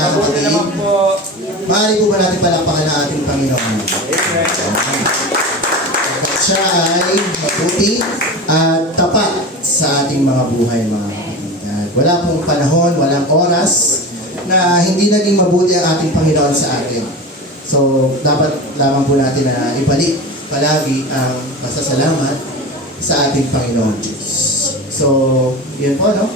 mga kapatid. Maaari po ba natin palakpakan ang ating Panginoon? At siya ay mabuti at tapat sa ating mga buhay, mga kapatid. At wala pong panahon, walang oras na hindi naging mabuti ang ating Panginoon sa atin. So, dapat lamang po natin na ibalik palagi ang pasasalamat sa ating Panginoon Diyos. So, yun po, no?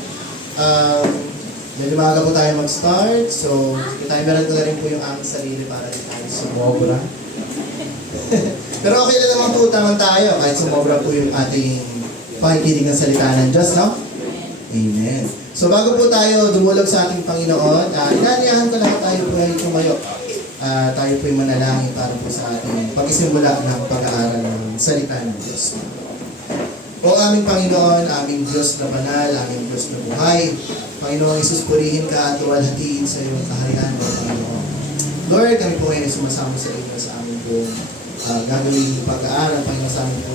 Medyo maaga po tayo mag-start. So, timeran ko na rin po yung aming sarili para di tayo sumobra. Pero okay na naman po, tamang tayo kahit sumobra po yung ating pakikinig ng salita ng Diyos, no? Amen. So, bago po tayo dumulog sa ating Panginoon, inaniyahan ko lahat tayo po ay tumayo. Tayo po yung manalangin para po sa ating pag-isimula ng pag-aaral ng salita ng Diyos. O aming Panginoon, aming Diyos na banal, aming Diyos na buhay, Panginoon Isus, purihin ka at tuwalhatiin sa iyong kaharian, O Panginoon. Lord, kami po ngayon sumasama sa inyo sa aming po gagawin pag-aaral, Panginoon, sa aming po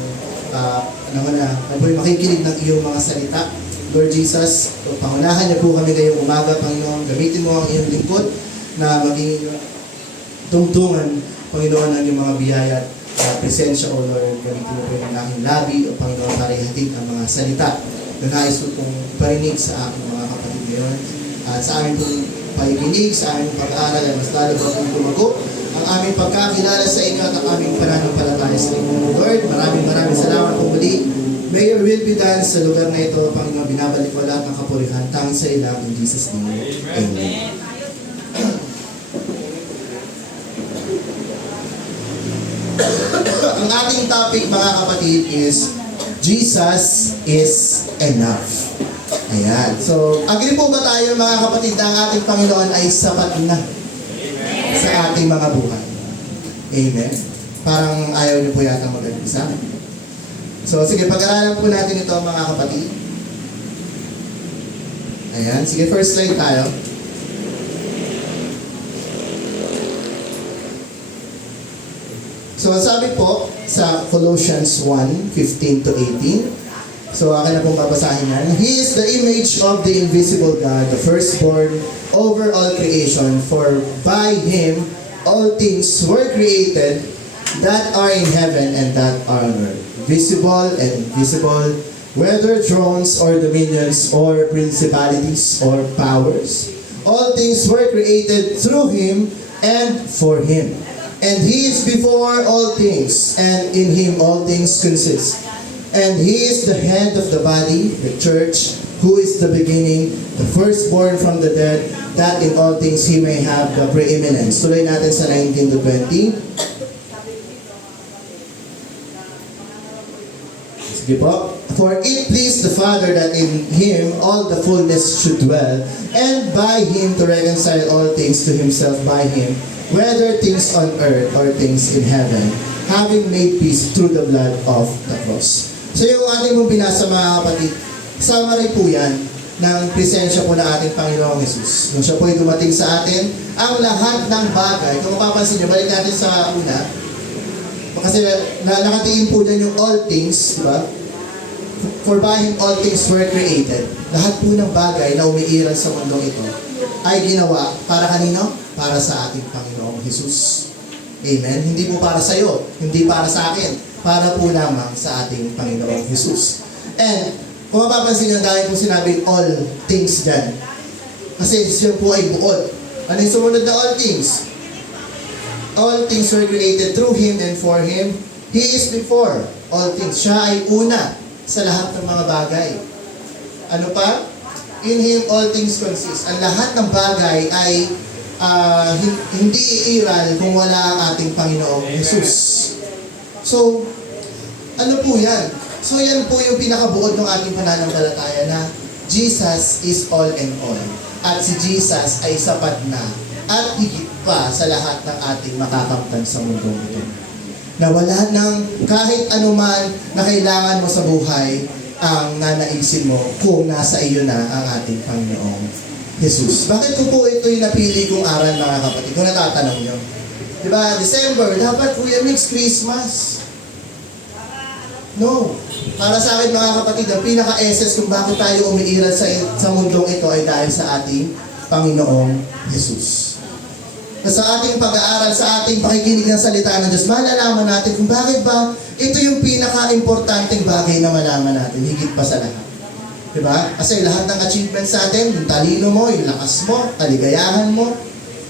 kami po yung makikinig ng iyong mga salita. Lord Jesus, pangunahan niyo po kami ngayong umaga, Panginoon. Gamitin mo ang iyong lingkod na maging tungtungan, Panginoon, ang iyong mga biyaya at presensya, O Lord. Gamitin mo po yung aking labi, O Panginoon, para ihatid ang mga salita na nais ko pong parinig sa aking mga kapatid ngayon. At sa aming pong pakikinig, sa aming pag-aaral, ay mas lalo pa pong tumago ang aming pagkakilala sa inyo at ang aming pananampalataya sa inyo, Lord. Maraming salamat po muli. May your will be done sa lugar na ito, Panginoon. Binabalik ko lahat ng kapurihan. Tanging sa ilang, in Jesus' name. Amen. Ang ating topic, mga kapatid, is Jesus is enough. Ayan. So, agree po ba tayo, mga kapatid, na ang ating Panginoon ay sapat na sa ating mga buhay? Amen. Parang ayaw niyo po yata mag-agree sa akin. So, sige, pag-aralan po natin ito, mga kapatid. Ayan. Sige, first slide tayo. So, sabi po sa Colossians 1:15-18. So, akin na pong babasahin yan. He is the image of the invisible God, the firstborn over all creation. For by Him all things were created that are in heaven and that are on earth, visible and invisible, whether thrones or dominions or principalities or powers. All things were created through Him and for Him. And He is before all things, and in Him all things consist. And He is the head of the body, the church, who is the beginning, the firstborn from the dead, that in all things He may have the preeminence. Tuloy natin sa 19-20. Sige po. For it pleased the Father that in Him all the fullness should dwell, and by Him to reconcile all things to Himself by Him, whether things on earth or things in heaven, having made peace through the blood of the cross. So yung ating mong binasa, mga kapatid, summary po yan ng presensya po ng ating Panginoong Jesus. Nung siya po ay dumating sa atin, ang lahat ng bagay, kung mapapansin nyo, balik natin sa una, kasi nakatingin po dyan yung all things, di ba? For by Him all things were created. Lahat po ng bagay na umiiral sa mundong ito ay ginawa para kanino? Para sa ating Panginoong Jesus. Amen? Hindi po para sa iyo, hindi para sa akin, para po lamang sa ating Panginoong Jesus. And, kung mapapansin nyo, dahil po sinabing all things dyan, kasi siya po ay buod. Ano yung sumunod na all things? All things were created through Him and for Him. He is before all things. Siya ay una sa lahat ng mga bagay. Ano pa? In Him all things consist. Ang lahat ng bagay ay hindi iiral kung wala ang ating Panginoong Jesus. So, ano po yan? So, yan po yung pinakabuod ng ating pananampalataya na Jesus is all and all. At si Jesus ay sapat na at higit pa sa lahat ng ating makakamtan sa mundong ito. Na wala nang kahit anuman na kailangan mo sa buhay ang nanaisin mo kung nasa iyo na ang ating Panginoong Jesus. Bakit ko po ito yung napili kong aral, mga kapatid? Kung natatanong nyo. Diba, December, dapat Kuya Mix, Christmas. No. Para sa akin, mga kapatid, ang pinaka-essence kung bakit tayo umiiral sa mundong ito ay dahil sa ating Panginoong Jesus. Na sa ating pag-aaral, sa ating pakikinig ng salita ng Diyos, malalaman natin kung bakit ba ito yung pinaka-importanting bagay na malaman natin, higit pa sa lahat. Diba? Kasi lahat ng achievements natin, yung talino mo, yung lakas mo, kaligayahan mo,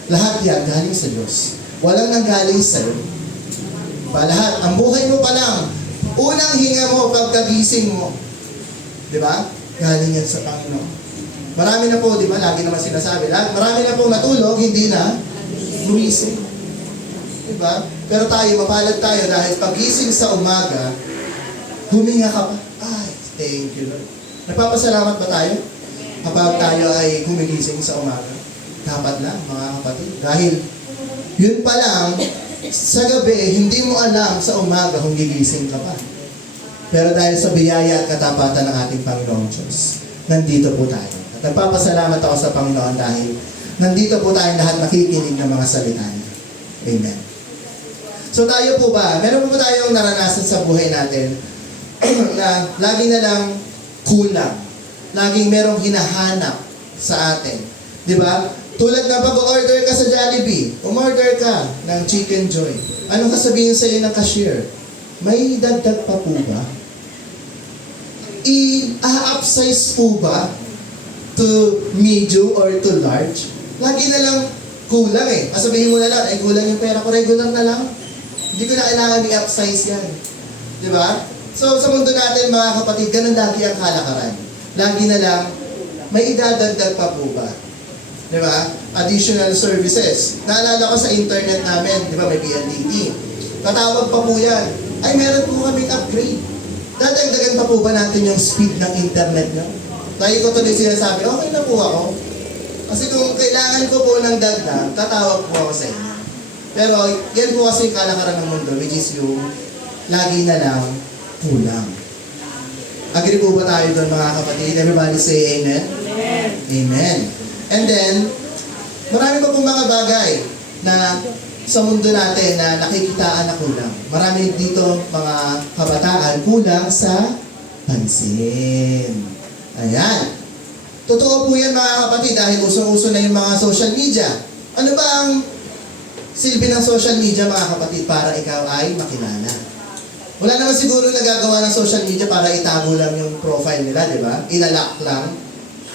lahat yan galing sa Diyos. Walang nanggaling sa'yo. Diba? Lahat, ang buhay mo pa lang, unang hinga mo, pagkagising mo, diba? Galing yan sa Panginoon. Marami na po, di ba? Lagi naman sinasabi. Marami na po natulog, hindi na lumising. Diba? Pero tayo, mapalad tayo dahil pagising sa umaga, huminga ka pa. Ay, thank you, Lord. Nagpapasalamat ba tayo? Kapag tayo ay gumigising sa umaga? Dapat lang, mga kapatid. Dahil, yun pa lang, sa gabi, hindi mo alam sa umaga kung gigising ka pa. Pero dahil sa biyaya at katapatan ng ating Panginoong Diyos, nandito po tayo. At nagpapasalamat ako sa Panginoon dahil nandito po tayong lahat nakikinig ng mga salita niya. Amen. So tayo po ba, meron po ba tayong naranasan sa buhay natin na lagi na lang kulang. Laging merong hinahanap sa atin. Di ba? Tulad na pag-order ka sa Jollibee, umorder ka ng Chicken Joy. Anong sasabihin sa'yo ng cashier? May dagdag pa po ba? I-upsize po ba to medium or to large? Lagi na lang kulang eh. Sabihin mo na lang, ay kulang yung pera ko, regular na lang. Hindi ko na kailangan i-upsize yan. Di ba? So sa mundo natin mga kapatid, ganun lagi ang kalakaran. Lagi na lang, may idadagdag pa po ba? Di ba? Additional services. Naalala ko sa internet namin, di ba may PLDT. Tatawag pa po yan. Ay meron po kaming upgrade. Dadagdagan pa po ba natin yung speed ng internet nyo? Lagi ko tuloy sinasabi, okay na po ako. Kasi kung kailangan ko po ng dagdag, tatawag po ako sa inyo. Pero yan po kasi yung kalakaran ng mundo, which is yung lagi na lang kulang. Agree po ba tayo doon mga kapatid? Everybody say amen? Amen. Amen. And then, marami pa pong mga bagay na sa mundo natin na nakikitaan na kulang. Marami dito mga kabataan kulang sa pansin. Ayan. Totoo po yan mga kapatid dahil usong-uso na yung mga social media. Ano ba ang silbi ng social media mga kapatid para ikaw ay makilala? Wala naman siguro nagagawa ng social media para itago lang yung profile nila, di ba? Ilalak lang.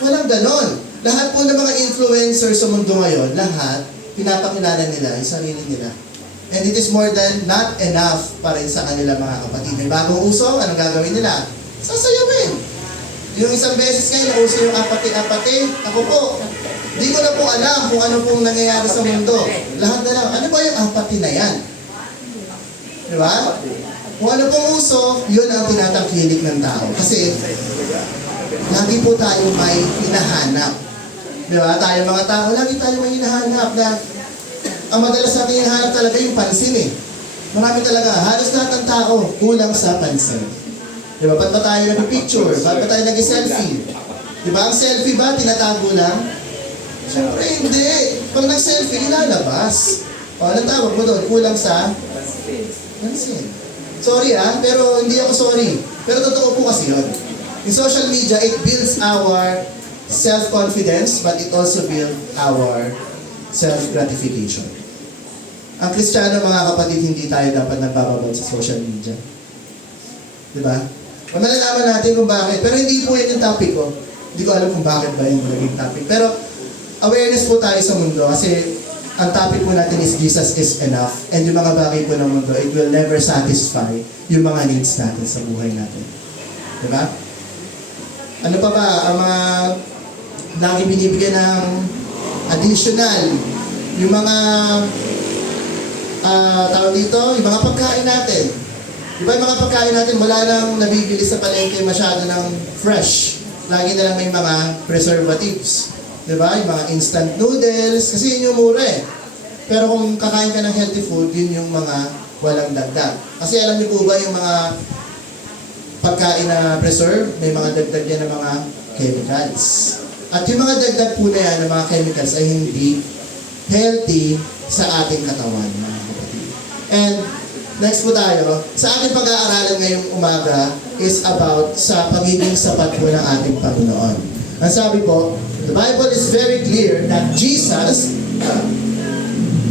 Walang ganon. Lahat po ng mga influencers sa mundo ngayon, lahat, pinapakilala nila yung sarili nila. And it is more than not enough para sa kanila mga kapatid. May bagong uso, anong gagawin nila? Sasayawin. Yung isang beses ngayon, nauso yung apati-apati. Ako po, di ko na po alam kung ano pong nangyayari sa mundo. Lahat na lang. Ano ba yung apati na yan? Di ba? Kung ano pong uso, yun ang tinatangkilik ng tao. Kasi, lagi po tayo may hinahanap. Di ba? Tayo mga tao, lagi tayo may hinahanap na ang madalas natin hinahanap talaga yung pansin eh. Marami talaga. Halos lahat ng tao kulang sa pansin. Di ba? Ba't ba tayo nag-picture? Ba't ba tayo nag-selfie? Di ba? Ang selfie ba, tinatago lang? Siyempre hindi. Pag nag-selfie, ilalabas. O, anong tawag mo doon? Kulang sa pansin. Sorry pero hindi ako sorry. Pero totoo po kasi yun. In social media, it builds our self-confidence, but it also builds our self-gratification. Ang Kristiyano, mga kapatid, hindi tayo dapat nagbababaw sa social media. Diba? Malalaman natin kung bakit. Pero hindi po yan yung topic ko. Hindi ko alam kung bakit ba yung naging topic. Pero awareness po tayo sa mundo kasi ang topic po natin is Jesus is enough. And yung mga bagay po ng mundo, it will never satisfy yung mga needs natin sa buhay natin. Diba? Ano pa ba? Ang mga lagi binibigyan ng additional. Yung mga tawag dito, yung mga pagkain natin. Diba yung mga pagkain natin, wala nang nabibili sa palengke masyado ng fresh. Lagi na lang may mga preservatives. Diba? Yung mga instant noodles, kasi yun yung mura eh. Pero kung kakain ka ng healthy food, yun yung mga walang dagdag. Kasi alam niyo po ba yung mga pagkain na preserve, may mga dagdag yan ng mga chemicals. At yung mga dagdag po na yan ng mga chemicals ay hindi healthy sa ating katawan, mga kapatid. And next po tayo, sa ating pag-aaralan ngayong umaga is about sa pagiging sapat po ng ating Panginoon. Ang sabi po, The Bible is very clear that Jesus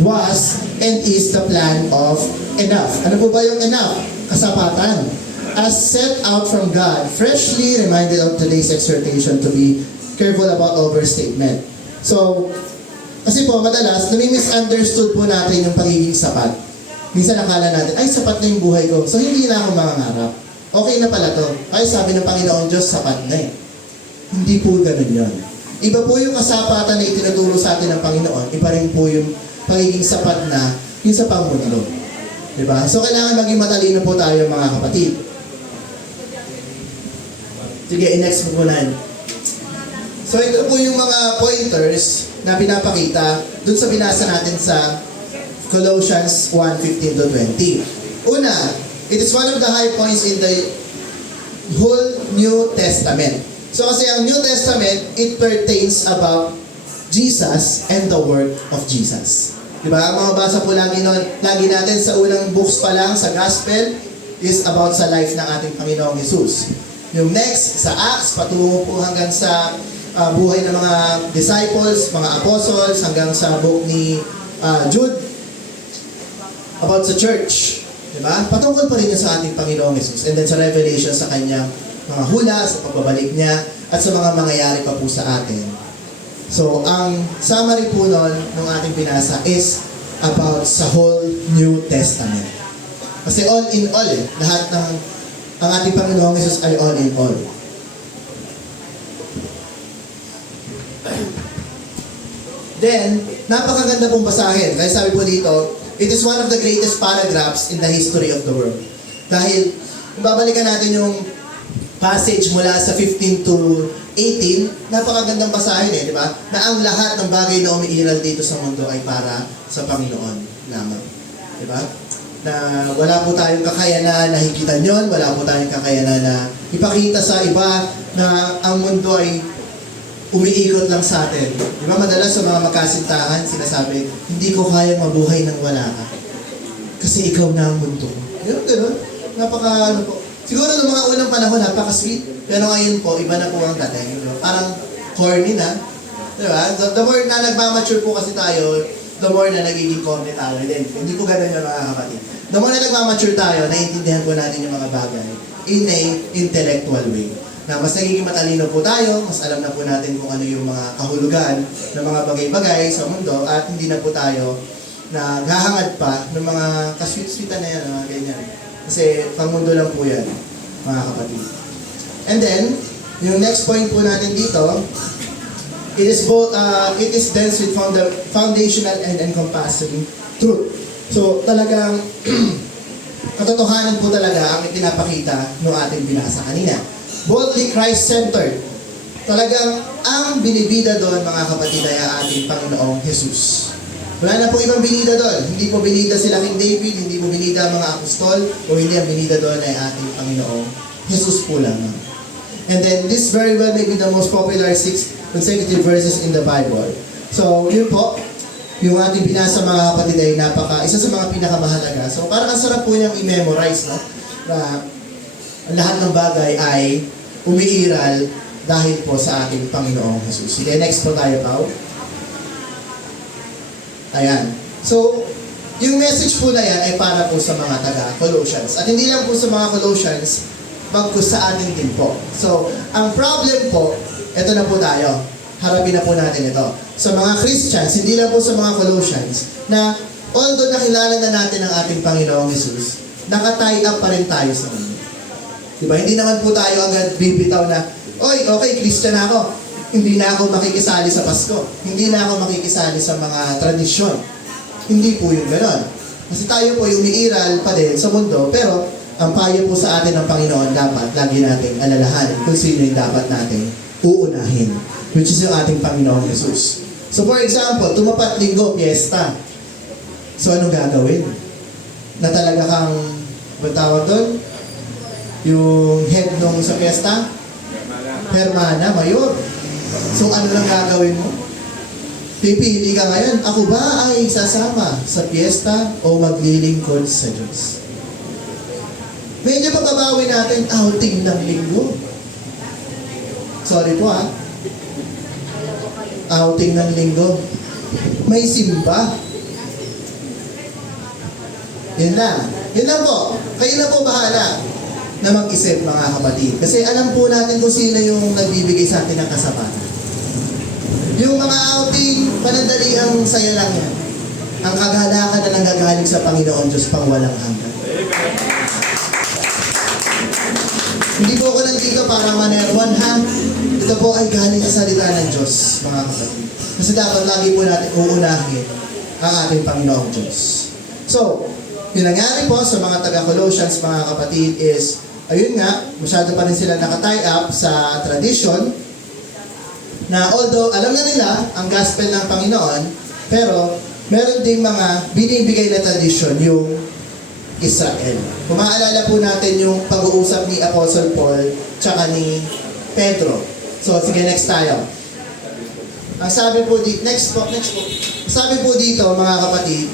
was and is the plan of enough. Ano po ba yung enough? Kasapatan. As set out from God, freshly reminded of today's exhortation to be careful about overstatement. So, kasi po, madalas, nami-misunderstood po natin yung pagiging sapat. Minsan akala natin, ay, sapat na yung buhay ko. So, hindi na ako mangangarap. Okay na pala to. Kaya sabi ng Panginoon Diyos, sapat na eh. Hindi po ganun yun. Iba po yung kasapatan na itinuturo sa atin ng Panginoon. Iba rin po yung pagiging sapat na yung sa pangmundo. Diba? So, kailangan maging matalino po tayo mga kapatid. Sige, i-next mo po na. So, ito po yung mga pointers na pinapakita dun sa binasa natin sa Colossians 1:15-20. Una, it is one of the high points in the whole New Testament. So kasi ang New Testament, it pertains about Jesus and the work of Jesus. Diba? Ang mga basa po lagi natin sa unang books pa lang, sa Gospel, is about sa life ng ating Panginoong Jesus. Yung next, sa Acts, patungo po hanggang sa buhay ng mga disciples, mga apostles, hanggang sa book ni Jude, about sa church. Diba? Patungkol pa rin yun sa ating Panginoong Jesus. And then sa Revelation, sa kanyang mga hula, sa pagbabalik niya, at sa mga mangyayari pa po sa atin. So, ang summary po nun ng ating binasa is about sa whole New Testament. Kasi all in all lahat ng ang ating Panginoong Jesus ay all in all. Then, napakaganda pong basahin. Kaya sabi po dito, it is one of the greatest paragraphs in the history of the world. Dahil, kung babalikan natin yung passage mula sa 15 to 18, napakagandang basahin di ba? Na ang lahat ng bagay na umiiral dito sa mundo ay para sa Panginoon lamang. Di ba? Na wala po tayong kakayanan na higitan yon, wala po tayong kakayanan na ipakita sa iba na ang mundo ay umiikot lang sa atin. Di ba? Madalas sa mga magkasintahan, sinasabi, hindi ko kaya mabuhay nang wala ka. Kasi ikaw na ang mundo. Ganun. Ano po. Siguro noong mga unang panahon, napaka-sweet. Pero ngayon po, iba na po ang dating. Parang corny na. Diba? The more na nagmamature po kasi tayo, the more na nagiging corny tayo din. Hindi po ganun yung mga kapatid. The more na nagmamature tayo, naiintindihan po natin yung mga bagay in a intellectual way. Na mas nagiging matalino po tayo, mas alam na po natin kung ano yung mga kahulugan ng mga bagay-bagay sa mundo at hindi na po tayo naghahangad pa ng mga kasweet-sweetan na yan, mga ganyan. Kasi pangmundo lang po yan, mga kapatid. And then, yung next point po natin dito, it is dense with foundational and encompassing truth. So, talagang katotohanan po talaga ang ipinapakita ng ating binasa kanina. Boldly Christ-centered. Talagang ang binibida doon, mga kapatid, ay ating Panginoong Jesus. Wala na po ibang binida doon. Hindi po binida sila King David, hindi po binida ang mga apostol, o hindi ang binida doon ay ating Panginoong Jesus po lamang. And then, this very well may be the most popular 6 consecutive verses in the Bible. So, yun po, yung ating binasa mga kapatid ay isa sa mga pinakamahalaga. So, parang ang sarap po niyang i-memorize, no? Na ang lahat ng bagay ay umiiral dahil po sa ating Panginoong Jesus. Sige, next po tayo, Pao. Ayan. So, yung message po na yan ay para po sa mga taga-Colossians. At hindi lang po sa mga Colossians, bagkus sa atin din po. So, ang problem po, eto na po tayo. Harapin na po natin ito. Sa mga Christians, hindi lang po sa mga Colossians, na although nakilala na natin ang ating Panginoong Jesus, naka-tie up pa rin tayo sa mundo. Diba? Hindi naman po tayo agad bibitaw na, oy, okay, Christian ako. Hindi na ako makikisali sa Pasko. Hindi na ako makikisali sa mga tradisyon. Hindi po yung gano'n. Kasi tayo po yung umiiral pa din sa mundo, pero ang payo po sa atin ng Panginoon, dapat lagi nating alalahanin kung sino yung dapat nating uunahin, which is yung ating Panginoong Jesus. So for example, tumapat linggo, piyesta. So anong gagawin? Na talaga kang, tawag doon? Yung head nung sa piyesta? Hermana, mayor. So ano lang gagawin mo? Pipili ka ngayon, ako ba ay sasama sa piyesta o maglilingkod sa Diyos? Medyo pababawi natin outing ng linggo. Sorry po outing ng linggo. May simba. Yun lang. Yun lang po. Kayo na po bahala na mag-isip, mga kapatid. Kasi alam po natin kung sino yung nagbibigay sa atin ng kasapatan. Yung mga outing, panandali ang saya lang yan. Ang kagalakan na nanggagaling sa Panginoon Diyos pang walang hanggan. Hindi po ako nandito para manerwan, ha? Ito po ay galing sa salita ng Diyos, mga kapatid. Kasi dapat lagi po natin uunahin ang ating Panginoong Diyos. So, yung nangyari po sa mga taga-Colossians, mga kapatid, is, ayun nga, masyado pa rin sila nakatie up sa tradition, na although alam na nila ang gospel ng Panginoon, pero meron ding mga binibigay na tradition yung Israel. Kung maaalala po natin yung pag-uusap ni Apostle Paul tsaka ni Pedro. So, sige, next tayo. Ang sabi po dito, next po. Sabi po dito, mga kapatid,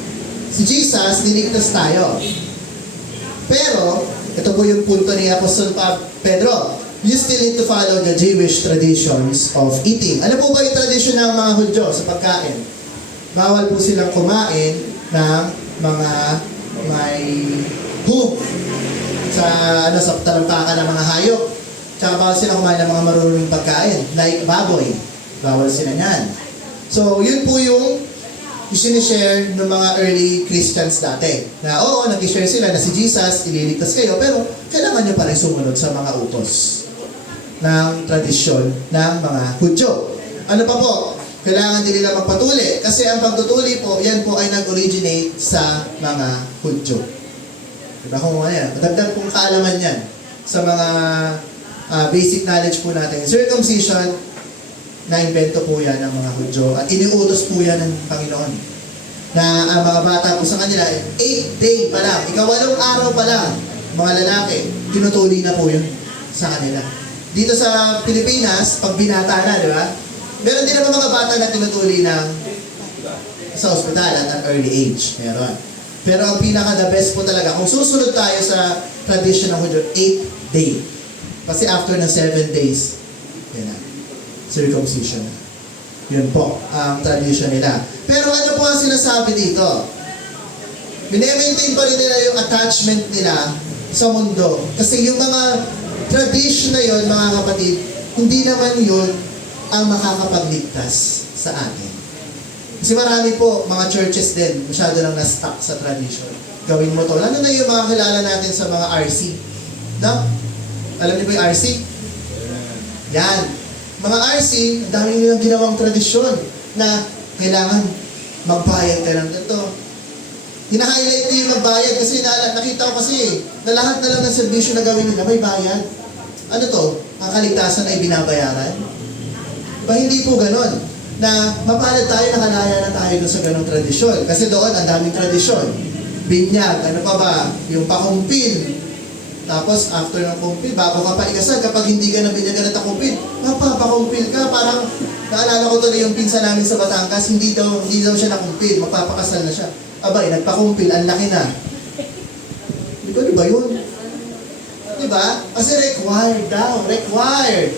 si Jesus, niligtas tayo. Pero, ito po yung punto ni Apostle Pedro. You still need to follow the Jewish traditions of eating. Ano po ba yung tradition ng mga Hudyo sa pagkain? Bawal po silang kumain ng mga may hoof sa talampakan ng mga hayop. Tsaka bawal silang kumain ng mga maruruming pagkain, like baboy. Bawal sila niyan. So, yun po yung sinishare ng mga early Christians dati. Na oo, nag-share sila na si Jesus, ililigtas kayo, pero kailangan nyo pa rin sumunod sa mga utos ng tradisyon ng mga Hudyo. Ano pa po? Kailangan din nila magpatuli. Kasi ang pagtutuli po, yan po ay nag-originate sa mga Hudyo. Diba kung ano yan? Madagdag pong kaalaman yan sa mga basic knowledge po natin. Circumcision, na-invento po yan ng mga Hudyo at iniutos po yan ng Panginoon. Na ang mga bata po sa kanila, 8th day pa lang, ikawalong araw pa lang, mga lalaki, tinutuli na po yun sa kanila. Dito sa Pilipinas, pag binata na, di ba? Meron din naman mga bata na tinutuli sa ospital at an early age. Meron. Pero ang pinaka-the best po talaga, kung susunod tayo sa tradition ng Hudyo, 8th day. Kasi after ng 7 days, yan na, circumcision. Yun po, ang tradition nila. Pero ano po ang sinasabi dito? Minemaintain pa rin nila yung attachment nila sa mundo. Kasi yung mga tradition na yun, mga kapatid, hindi naman yun ang makakapagligtas sa atin. Kasi marami po, mga churches din, masyado lang na-stuck sa tradition. Gawin mo to. Lalo na yung mga kilala natin sa mga RC. No? Alam niyo ba yung RC? Yan. Mga RC, dami nilang ginawang tradisyon na kailangan magbayad ka ng ito. Hina-highlight niyo yung magbayad kasi nakita ko kasi na lahat na lang ng servisyo na gawin nila may bayad. Ano to? Ang kaligtasan ay binabayaran? Ba hindi po ganon? Na mapalad tayo, nakalaya na tayo doon sa ganong tradisyon. Kasi doon, ang daming tradisyon. Binyag, ano pa ba? Yung pakumpil. Tapos, after ng kumpil, bago ka pa ikasal, kapag hindi ka nabinyagan at takumpil, pakumpil ka. Parang, naalala ko tuloy yung pinsan namin sa Batangas, hindi daw siya nakumpil, magpapakasal na siya. Abay, nagpakumpil, ang laki na. Hindi ko, di ba yun? Di ba? Kasi required daw, required.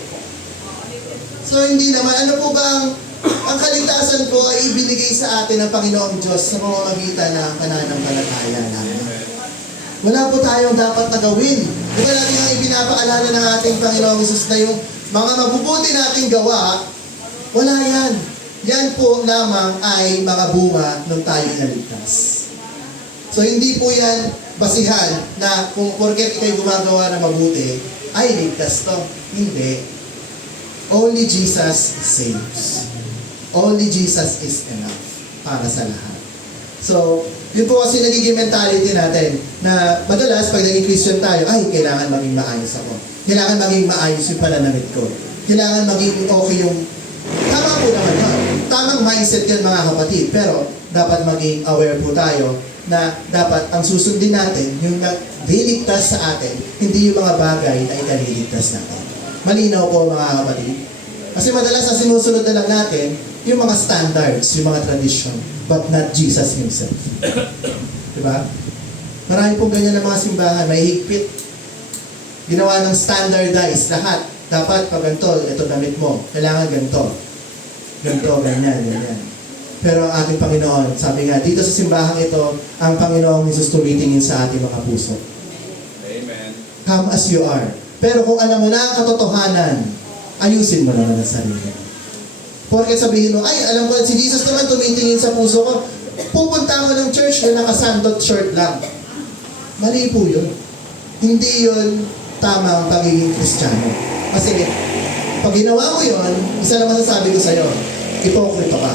So, hindi naman, ano po ba ang kaligtasan po ay ibinigay sa atin ng Panginoong Diyos sa pamamagitan ng pananampalataya namin. Wala po tayong dapat na gawin. Diba lagi ang ibinapaalala ng ating Panginoong Jesus na yung mga mabubuti nating gawa, wala yan. Yan po lamang ay mga bunga nung tayo naligtas. So hindi po yan basihan na kung porket ikay gumagawa na mabuti, ay ligtas to. Hindi. Only Jesus saves. Only Jesus is enough para sa lahat. So, yun po kasi nagiging mentality natin na madalas pag naging Christian tayo, ay, kailangan maging maayos ako. Kailangan maging maayos yung pananamit ko. Kailangan maging okay yung... Tama po naman yun. Tamang mindset yan mga kapatid. Pero dapat maging aware po tayo na dapat ang susundin natin, yung nagdiligtas sa atin, hindi yung mga bagay na ikaliligtas natin. Malinaw po mga kapatid. Kasi madalas ang sinusunod na lang natin, yung mga standards, yung mga tradition, but not Jesus Himself. Diba? Marami pong ganyan ng mga simbahan, may higpit. Ginawa ng standardized lahat. Dapat pag ganito, ito damit mo, kailangan ganito. ganito, ganyan, ganyan. Pero ang ating Panginoon, sabi nga, dito sa simbahang ito, ang Panginoong Jesus tumitingin sa ating mga puso. Amen. Come as you are. Pero kung alam mo na ang katotohanan, ayusin mo naman ang sarili. Porque sabihin mo, ay, alam ko, si Jesus naman tumitingin sa puso ko. Pupunta ako ng church na nakasandot shirt lang. Mali po yun. Hindi yun tama ang pagiging Kristiyano. Kasi, pag ginawa mo yun, isa na masasabi ko sa'yo, hipokrito ka.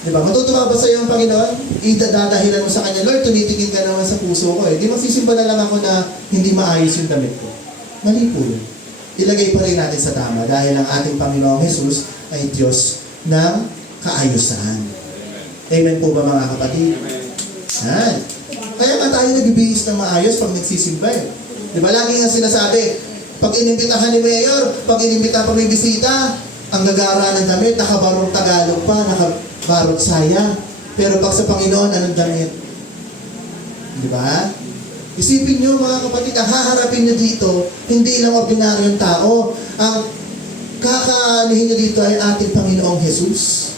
Diba? Matutuwa ba sa'yo ang Panginoon? Idadahilan mo sa Kanya, Lord, tumitingin ka naman sa puso ko eh. Di magsisimba na lang ako na hindi maayos yung damit ko. Mali po yun. Ilagay pa rin natin sa tama dahil ang ating Panginoong Jesus ay Diyos ng kaayusan. Amen po ba mga kapatid? Yan. Kaya nga tayo nagbibihis ng maayos pag nagsisimba eh. Di ba lagi nga sinasabi, pag inimbitahan ni Mayor, pag inimbita pa may bisita, ang gagara ng damit, nakabarong Tagalog pa, nakabarong saya. Pero pag sa Panginoon, anong damit? Di ba? Isipin nyo mga kapatid, ang haharapin nyo dito, hindi lang ordinaryong tao. Ang kakaanihin nyo dito ay ating Panginoong Jesus.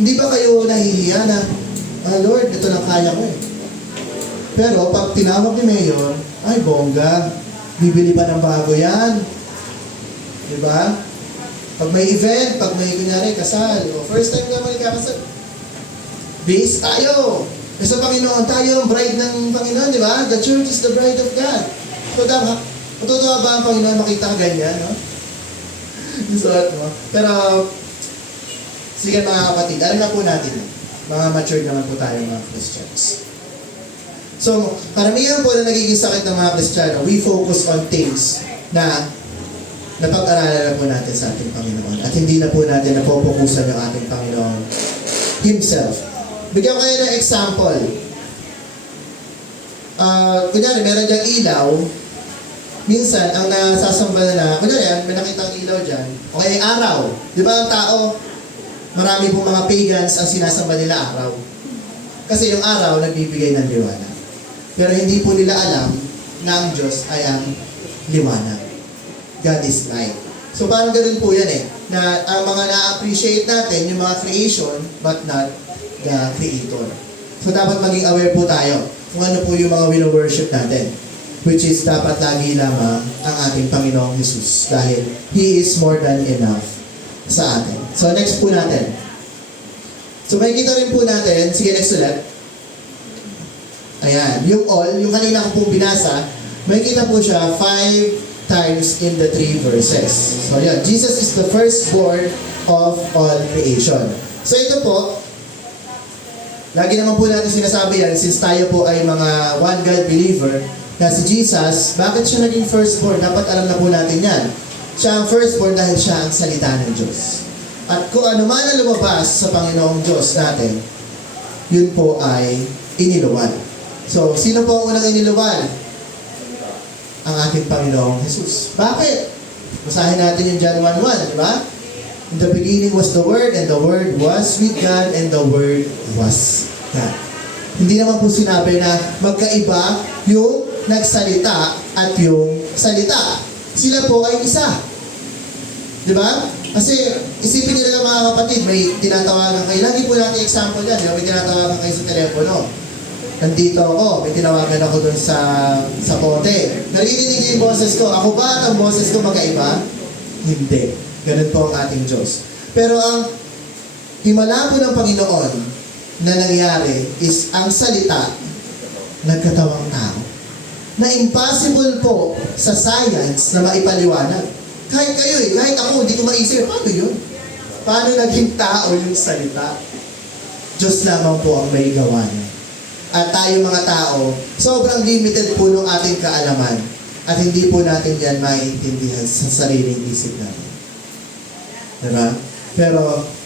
Hindi ba kayo nahihiya na, Lord, ito lang kaya ko eh. Pero pag tinawag ni Mayor, ay bongga, bibili pa ng bago yan. Di ba? Pag may event, pag may kunyari kasal, o first time naman ikakasal, base tayo. Sa Panginoon, tayo ang bride ng Panginoon, di ba? The church is the bride of God. So, matutuwa ba ang Panginoon makita ka ganyan, no? Suot mo. Pero, sige mga kapatid, alam na po natin, mga mature naman po tayo mga Christians. So, karamihan po na nagiging sakit ng mga Kristiyano, we focus on things na napag-aralan na po natin sa ating Panginoon. At hindi na po natin napopokusan yung ating Panginoon Himself. Bigyan ko kayo ng example. Kunyari, meron diyang ilaw. Minsan, ang nasasamba na, kunyari, may nakita ang ilaw dyan. O kaya araw. Di ba ang tao, marami pong mga pagans ang sinasamba nila araw. Kasi yung araw, nagbibigay ng liwanag. Pero hindi po nila alam na ang Diyos ay ang liwanag. God is light. So parang ganun po yan eh. Na ang mga na-appreciate natin, yung mga creation, but not the Creator. So dapat maging aware po tayo kung ano po yung mga wino-worship natin. Which is dapat lagi lamang ang ating Panginoong Jesus. Dahil He is more than enough sa atin. So next po natin. So makikita rin po natin, sige next ulit. Ayan, yung all, yung kanina ko pong binasa, makikita po siya 5 times in the 3 verses. So yan, Jesus is the firstborn of all creation. So ito po, lagi naman po natin sinasabi yan, since tayo po ay mga one God believer, na si Jesus, bakit siya naging firstborn? Dapat alam na po natin yan. Siya ang firstborn dahil siya ang salita ng Diyos. At kung ano man ang lumabas sa Panginoong Diyos natin, yun po ay iniluwal. So, sino po ang unang iniluwal? Ang ating Panginoong Jesus. Bakit? Basahin natin yung John 1:1, di ba? In the beginning was the Word, and the Word was with God, and the Word was God. Hindi naman po sinabi na magkaiba yung nagsalita at yung salita. Sila po ay isa. Di ba? Kasi isipin niyo lang mga kapatid, may tinatawagan kayo. Lagi po natin example yan. May tinatawagan kayo sa telepono. Nandito ako, may tinawagan ako dun sa pote. Naririnig niyo yung boses ko. Ako ba ang boses ko magkaiba? Hindi. Ganun po ang ating Diyos. Pero ang himala po ng Panginoon na nangyari is ang salita nagkatawang tao. Na impossible po sa science na maipaliwanag. Kahit kayo kahit ako, hindi ko maisip, paano yun? Paano naging tao yung salita? Diyos lamang po ang may gawa niya. At tayo mga tao, sobrang limited po ng ating kaalaman at hindi po natin yan maiintindihan sa sariling isip natin. Diba? Pero,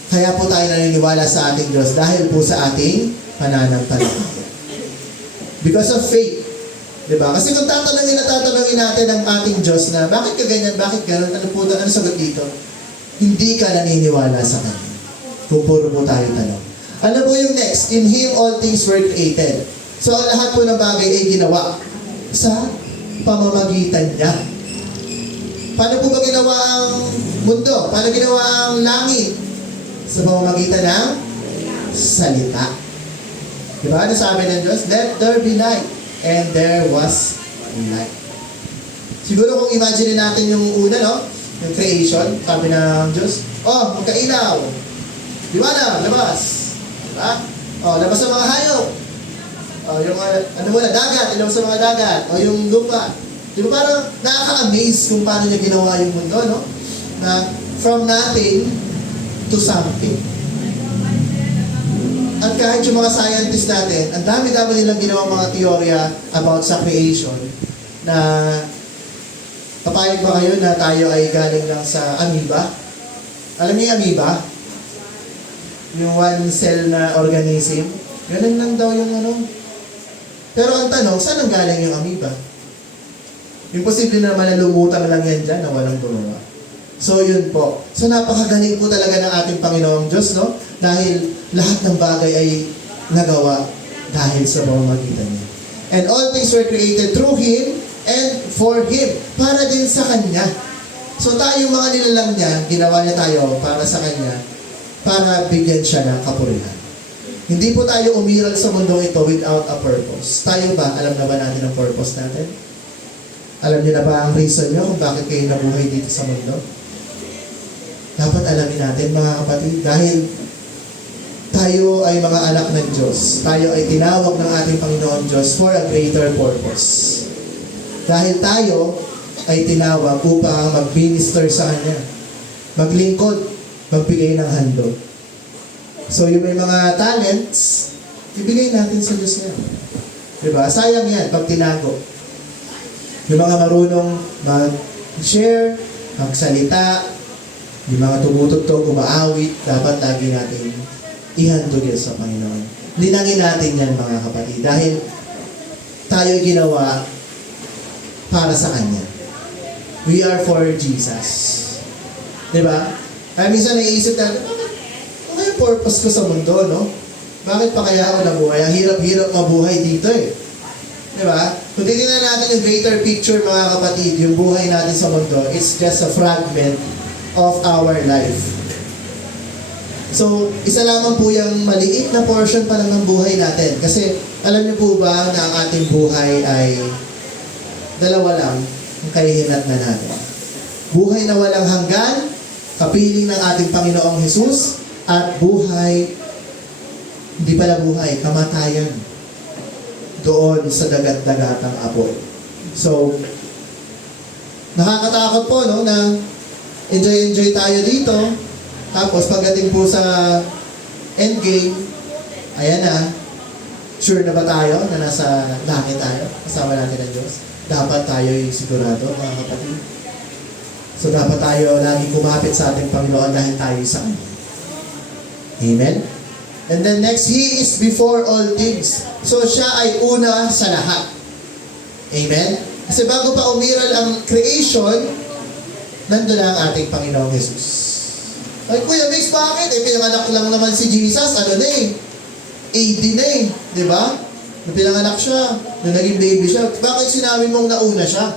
kaya po tayo naniniwala sa ating Diyos dahil po sa ating pananampalataya. Because of faith. Diba? Kasi kung tatanungin natin ang ating Diyos na, bakit ka ganyan, bakit gano'n, ano sagot dito? Hindi ka naniniwala sa Kanya. Kung puro po tayo tanong. Ano po yung next? In Him all things were created. So lahat po ng bagay ay ginawa sa pamamagitan niya. Paano po ba ginawa ang mundo? Paano ginawa ang langit? Sa pamamagitan ng salita. Diba? Ano sabi ng Diyos? Let there be light. And there was light. Siguro kung imagine natin yung una, no? Yung creation, sabi ng Diyos, oh, magkailaw. Liwanag, labas. Diba? Oh, labas sa mga hayop. Oh, yung ano muna, dagat, ilabas sa mga dagat. O yung lupa. Diba parang nakaka-amaze kung paano niya ginawa yung mundo, no? Na from nothing to something. At kahit yung mga scientists natin, ang dami-dami nilang ginawang mga teorya about sa creation na papayag ba kayo na tayo ay galing lang sa amoeba? Alam niyo yung amoeba? Yung one cell na organism? Ganun lang daw yung ano. Pero ang tanong, saan ang galing yung amoeba? Imposible na naman na lumutang lang yan dyan na walang gumawa. So yun po. So napakagaling po talaga ng ating Panginoong Diyos, no? Dahil lahat ng bagay ay nagawa dahil sa pamamagitan niya. And all things were created through Him and for Him. Para din sa Kanya. So tayo mga nilalang niya, ginawa niya tayo para sa Kanya, para bigyan siya ng kapurihan. Hindi po tayo umiral sa mundong ito without a purpose. Tayo ba, alam na ba natin ang purpose natin? Alam niyo na ba ang reason niyo kung bakit kayo nabuhay dito sa mundo? Dapat alamin natin mga kapatid, dahil tayo ay mga anak ng Diyos. Tayo ay tinawag ng ating Panginoon Diyos for a greater purpose. Dahil tayo ay tinawag upang mag-minister sa Kanya, maglingkod, magbigay ng handog. So yung may mga talents, ibigay natin sa Diyos yan. Diba? Sayang yan pag tinago. Yung mga marunong mag-share, magsalita, yung mga tumutugtog, umaawit, dapat lagi natin ihandog yan sa Panginoon. Linangin natin yan mga kapatid dahil tayo ginawa para sa Kanya. We are for Jesus. Diba? Kaya minsan naiisip natin, ano yung purpose ko sa mundo, no? Bakit pa kaya ako nabuhay? Ang hirap-hirap mabuhay dito eh. Diba? Kung titignan natin yung greater picture mga kapatid, yung buhay natin sa mundo, it's just a fragment of our life. So, isa lamang po yung maliit na portion pa lang ng buhay natin. Kasi, alam niyo po ba na ang ating buhay ay dalawa lang ang kahihinatnan natin. Buhay na walang hanggan, kapiling ng ating Panginoong Jesus, at buhay, hindi pala buhay, kamatayan doon sa dagat-dagatang apoy. So, nakakatakot po, no, na enjoy tayo dito. Tapos, pagdating po sa endgame, ayan na, sure na ba tayo na nasa langit tayo? Kasama natin ang Diyos? Dapat tayo yung sigurado, mga kapatid. So, dapat tayo laging kumapit sa ating Panginoon dahil tayo sa Kanya. Amen? And then next, He is before all things. So, siya ay una sa lahat. Amen? Kasi bago pa umiral ang creation, nandun na ang ating Panginoong Jesus. Ay, Kuya Mix, bakit? Eh, pinanganak lang naman si Jesus, ano na eh, AD na eh, di ba? Nung pinanganak siya, nung naging baby siya, bakit sinabi mong nauna siya?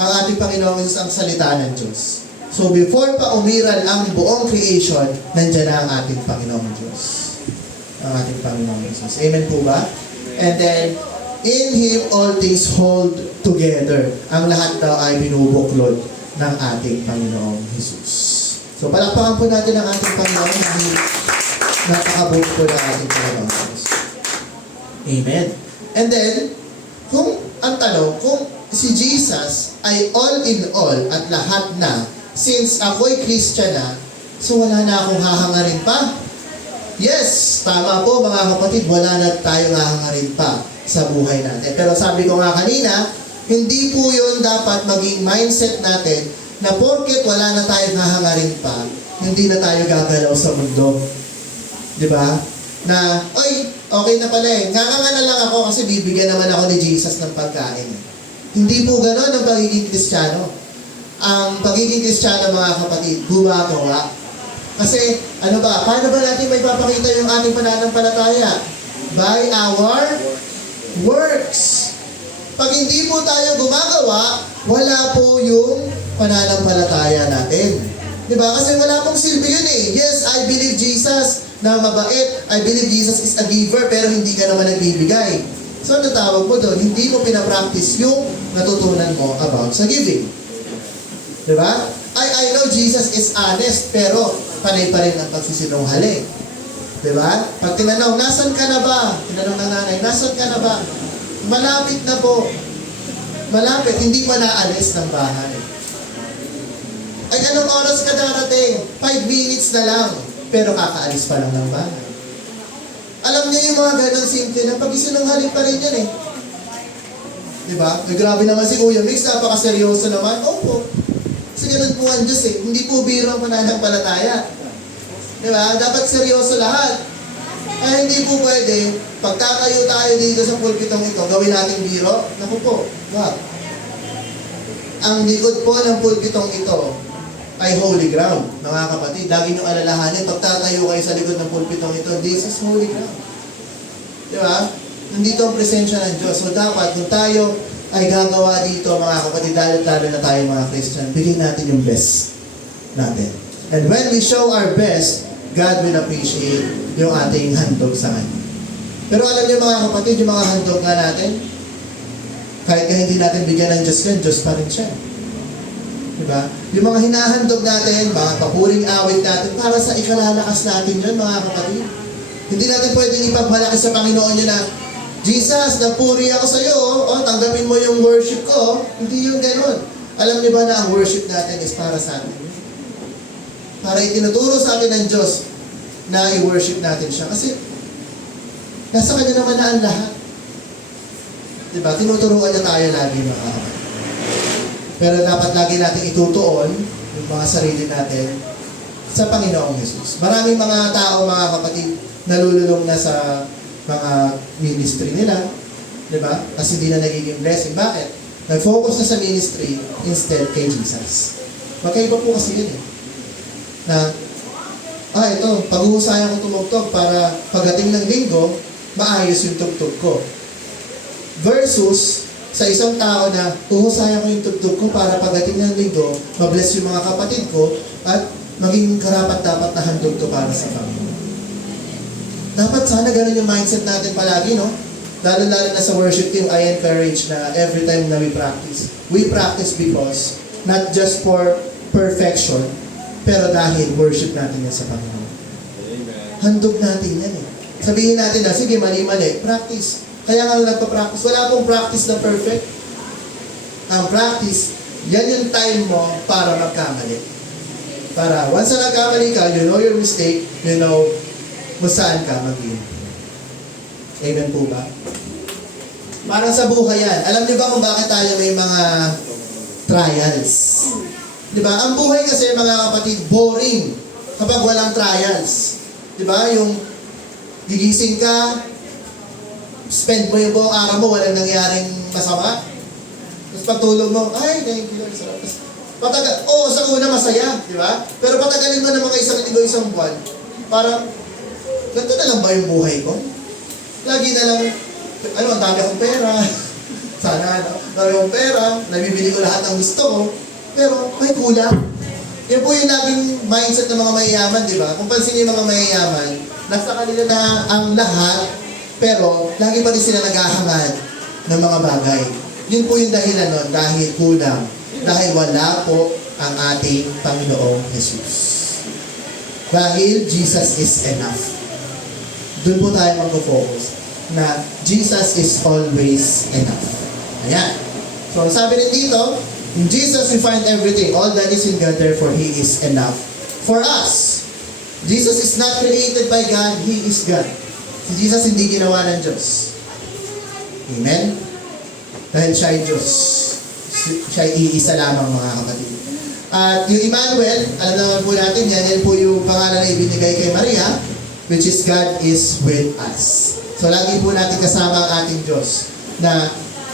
Ang ating Panginoong Jesus ang salita ng Diyos. So, before pa umiral ang buong creation, nandiyan na ang ating Panginoong Diyos. Ang ating Panginoong Jesus. Amen po ba? And then, in Him all things hold together. Ang lahat daw ay binubuklod ng ating Panginoong Jesus. So, palakpakan po natin ang ating Panginoon dahil napakabuti po ng ating Panginoong Jesus. Amen. And then, kung ang tanong, kung si Jesus ay all in all at lahat na, since ako'y Christian na, so wala na akong hahangarin pa? Yes, tama po mga kapatid, wala na tayong hahangarin pa sa buhay natin. Pero sabi ko nga kanina, hindi po yun dapat maging mindset natin na porket wala na tayong hahangarin pa, hindi na tayo gagalaw sa mundo. Diba? Na, oy, okay na pala eh. Nganga na lang ako kasi bibigyan naman ako ni Jesus ng pagkain. Hindi po gano'n ang pagiging Kristiyano. Ang pagiging Kristiyano mga kapatid, gumagawa. Kasi, ano ba, paano ba natin may papakita yung ating pananampalataya? By our works. Pag hindi po tayo gumagawa, wala po yung pananampalataya natin. Diba? Kasi wala pong silbi yun eh. Yes, I believe Jesus na mabait. I believe Jesus is a giver, pero hindi ka naman nagbibigay. So, ano tawag mo doon? Hindi mo pinapractice yung natutunan mo about sa giving. Diba? I know Jesus is honest, pero panay pa rin ang pagsisinungaling. Diba? Pag tinanong, nasan ka na ba? Tinanong ng nanay, nasan ka na ba? Malapit na po. Malapit, hindi pa naalis ng bahay. Ay, anong oras ka darating? 5 minutes na lang. Pero kakaalis pa lang ng bahay. Alam niyo yung mga ganang simple na pag isinunghaling pa rin yan eh. Diba? Ay, grabe naman si Kuya Mix, napakaseryoso naman. Opo. Kasi ganun po ang Diyos eh. Hindi po biro ang pananampalataya. Diba? Dapat seryoso lahat. Ay, hindi po pwede, pagtatayo tayo dito sa pulpitong ito, gawin natin biro. Naku po, wag. Ang likod po ng pulpitong ito ay holy ground, mga kapatid. Lagi niyong alalahanin, pagtatayo kayo sa likod ng pulpitong ito, this is holy ground. Diba? Nandito ang presensya ng Diyos. So dapat, kung tayo ay gagawa dito, mga kapatid, lalo na tayo mga Christian, bigyan natin yung best natin. And when we show our best, God will appreciate yung ating handog sa Kanya. Pero alam niyo mga kapatid, yung mga handog nga natin, kahit nga hindi natin bigyan ng Diyos yan, Diyos pa rin siya. Diba? Yung mga hinahandog natin, mga papuring awit natin, para sa ikalalakas natin yun, mga kapatid. Hindi natin pwedeng ipagmalaki sa Panginoon yun na, Jesus, napuri ako sa iyo, tanggapin mo yung worship ko. Hindi yung ganun. Alam niyo ba na ang worship natin is para sa atin? Para itinuturo sa atin ng Diyos na i-worship natin siya. Kasi, nasa Kanya naman na ang lahat. Diba? Tinuturuan niya tayo lagi, mga kapatid. Pero dapat lagi natin itutuon yung mga sarili natin sa Panginoong Jesus. Maraming mga tao, mga kapatid, nalululong na sa mga ministry nila. Diba? Kasi hindi na nagiging blessing. Bakit? Nag-focus na sa ministry instead kay Jesus. Magkaiba po kasi yun eh. Na, ito, pag-uusayan ko tumugtog para pagdating ng linggo, maayos yung tugtog ko. Versus, sa isang tao na uhusayan ko yung tugtog ko para pagdating ng linggo, mabless yung mga kapatid ko, at maging karapat-dapat na handog to para sa Panginoon. Dapat sana ganun yung mindset natin palagi, no? Lalo-lalo na sa worship team, I encourage na every time na we practice because, not just for perfection, pero dahil worship natin yan sa Panginoon. Amen. Handog natin yan eh. Sabihin natin na, sige, mali-mali, practice. Kaya nga nagpa-practice. Wala pong practice na perfect. Ang practice, yan yung time mo para magkamali. Para once na nagkamali ka, you know your mistake, you know kung saan ka mag-in. Amen po ba? Parang sa buhay yan. Alam niyo ba kung bakit tayo may mga trials? Diba? Ang buhay kasi, mga kapatid, boring kapag walang trials. Diba? Yung gigising ka, spend mo yung buong araw mo, walang nangyaring masama. Tapos pagtulog mo, ay, thank you Lord. Sa una masaya, di ba? Pero patagalin mo ng mga isang linggo, isang buwan, parang, ganito na lang ba yung buhay ko? Lagi na lang, ang dami akong pera. Sana, dami akong pera, nabibili ko lahat ng gusto ko, pero may kulang. Yan po yung laging mindset ng mga mayayaman, di ba? Kung pansin yung mga mayayaman, nasa kanila na ang lahat, pero, lagi pa rin sila naghahangad ng mga bagay. Yun po yung dahilan nun, dahil kulang. Dahil wala po ang ating Panginoong Jesus. Dahil Jesus is enough. Doon po tayo mag-focus na Jesus is always enough. Ayan. So, sabi rin dito, in Jesus we find everything. All that is in God, therefore He is enough for us. Jesus is not created by God, He is God. Si Jesus hindi ginawa ng Diyos. Amen? Dahil siya ay Diyos. Siya ay iisa lamang, mga kapatid. At yung Emmanuel, alam naman po natin, yan po yung pangalan na ibinigay kay Maria, which is God is with us. So lagi po natin kasama ang ating Diyos na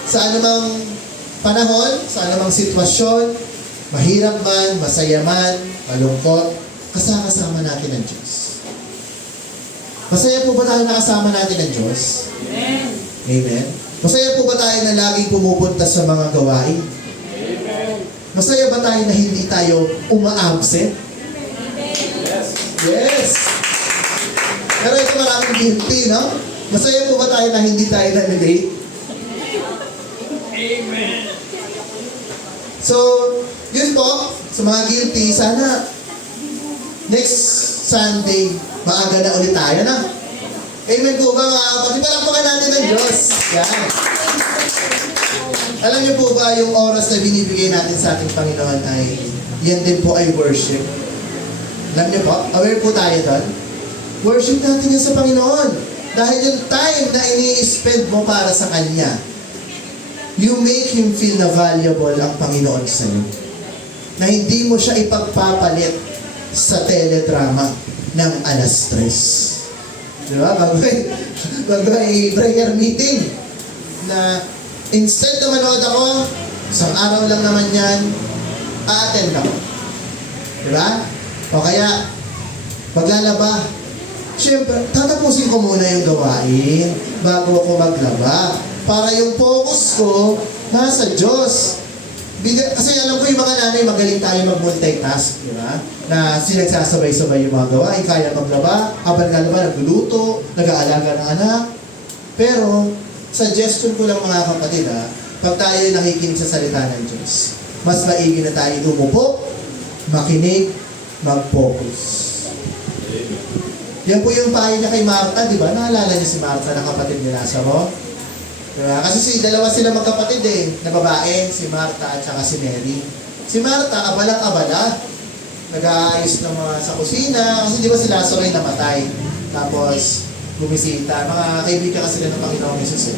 sa anumang panahon, sa anumang sitwasyon, mahirap man, masaya man, malungkot, kasama natin ang Diyos. Masaya po ba tayo nakasama natin ng Diyos? Amen. Amen. Masaya po ba tayo na laging pumupunta sa mga gawain? Amen. Masaya ba tayo na hindi tayo uma-absent? Yes! Pero ito maraming guilty, no? Masaya po ba tayo na hindi tayo na-relate? Amen. So, yun po, sa mga guilty, sana next Sunday, maaga na ulit tayo, na? Amen po ba mga kapatid? Palakpakan natin ng Diyos. Yan. Alam niyo po ba, yung oras na binibigay natin sa ating Panginoon ay, yan din po ay worship. Alam niyo po, aware po tayo doon? Worship natin yan sa Panginoon. Dahil yung time na ini-spend mo para sa Kanya, you make Him feel na valuable ang Panginoon sa iyo. Na hindi mo siya ipagpapalit sa teledrama ng alas 3. Di ba? Bago ay prayer meeting na instead na manood ako, isang araw lang naman yan, a-attend ako. Di ba? O kaya, maglalaba. Siyempre, tatapusin ko muna yung gawain bago ako maglaba. Para yung focus ko nasa Diyos. Kasi alam ko yung mga nanay, magaling tayo mag-multitask, di ba? Na sinagsasabay-sabay yung mga gawain, kaya maglaba, habang nalaba, nagluluto, nag-aalaga ng anak. Pero, suggestion ko lang mga kapatid, pag tayo nakikinig sa salita ng Diyos, mas maigi na tayo umupo, makinig, mag-focus. Yan po yung payo niya kay Martha, di ba? Naalala niyo si Martha na kapatid ni Lazaro? Diba? Kasi dalawa sila magkapatid na babae, si Martha at saka si Mary. Si Martha, abalang-abala. Nag-aayos ng mga sa kusina, kasi di ba si Lazaro ay namatay. Tapos, bumisita. Mga kaibigan kasi sila ng Panginoong Jesus.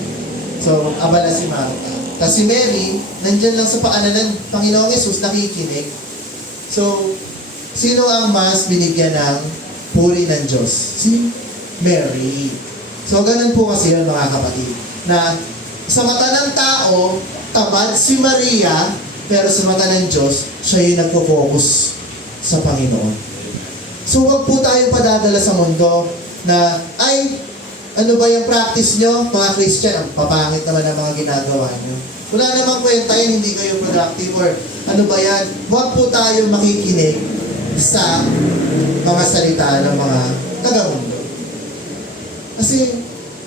So, abala si Martha. Tapos si Mary, nandyan lang sa paanan ng Panginoong Jesus, nakikinig. So, sino ang mas binigyan ng puri ng Diyos? Si Mary. So, ganun po kasi yun mga kapatid. Na sa mata ng tao, tamad si Maria, pero sa mata ng Diyos, siya yung nagpo-focus sa Panginoon. So, wag po tayong padadala sa mundo na, ay, ano ba yung practice nyo, mga Christian? Ang papangit naman ang mga ginagawa nyo. Wala namang kwenta yun, hindi kayo productive or ano ba yan? Wag po tayong makikinig sa mga salita ng mga taga-mundo. Kasi,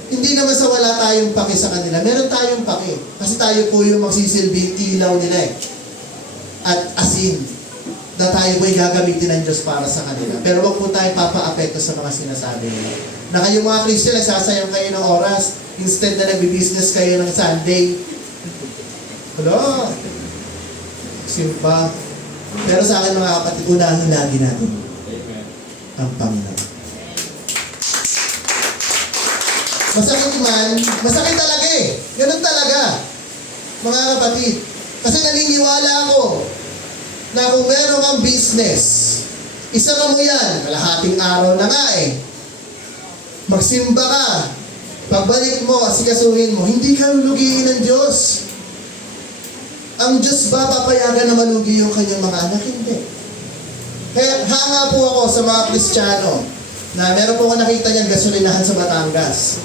hindi naman sa wala tayong paki sa kanila. Meron tayong paki. Kasi tayo po yung magsisilbing ilaw nila at asin na tayo po'y gagamitin ng Diyos para sa kanila. Pero wag po tayo papa-apekto sa mga sinasabi nila. Na kayong mga Christian, nagsasayang kayo ng oras instead na nagbi-business kayo ng Sunday. Hello? Simpa. Pero sa akin mga kapatid, unahin lagi natin ang Panginoon. Masakit man, masakit talaga Ganun talaga, mga kapatid. Kasi naniniwala ako na kung meron kang business, isa ka mo yan, kalahating araw na nga magsimba ka, pagbalik mo, asikasuhin mo, hindi ka lulugiin ng Diyos. Ang Diyos ba papayagan na malugi yung kanyang mga anak? Hindi. Kaya hanga po ako sa mga Kristiyano na meron po ako nakita niyan gasolinahan sa Batangas.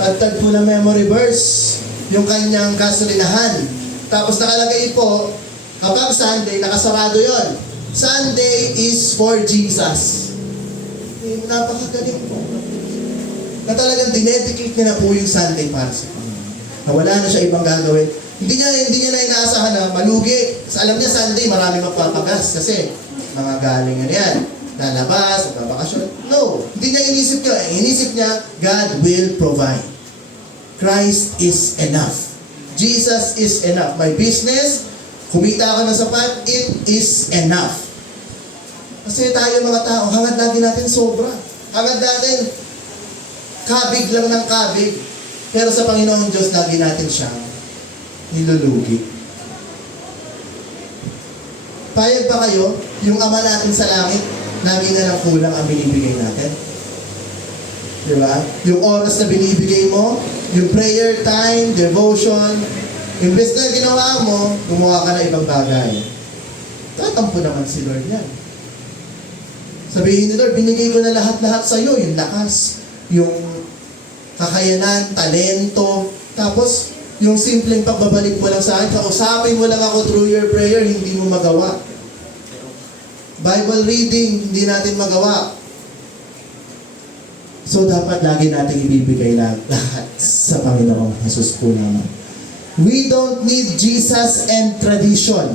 Tagtag po ng memory verse yung kanyang gasolinahan. Tapos nakalagay po, kapag Sunday, nakasarado yon. Sunday is for Jesus. Napakagaling po. Na talagang dinedicate niya na po yung Sunday para sa Panginoon. Na wala na siya ibang gagawin. Hindi niya na inaasahan na malugi. Kasi alam niya Sunday, marami magpapagas. Kasi mga galing yan. Lalabas, magbabakasyon. No, hindi niya inisip niya. Inisip niya, God will provide. Christ is enough. Jesus is enough. My business, kumita ako ng sapat, it is enough. Kasi tayo mga tao, hangad lagi natin sobra. Hangad natin, kabig lang ng kabig. Pero sa Panginoong Diyos, lagi natin siyang nilulugi. Payag ba kayo, yung Ama natin sa langit, lagi na lang kulang ang binibigay natin? Diba? Yung oras na binibigay mo, yung prayer time, devotion, imbes na ginawa mo, gumawa ka na ibang bagay. Tatampo naman si Lord yan. Sabihin ni Lord, binigay ko na lahat-lahat sa iyo, yung lakas, yung kakayanan, talento, tapos yung simpleng pagbabalik mo lang sa akin, kausapin mo lang ako through your prayer, hindi mo magawa. Bible reading, hindi natin magawa. So dapat lagi nating ibibigay lahat sa Panginoong Jesus po naman. We don't need Jesus and tradition.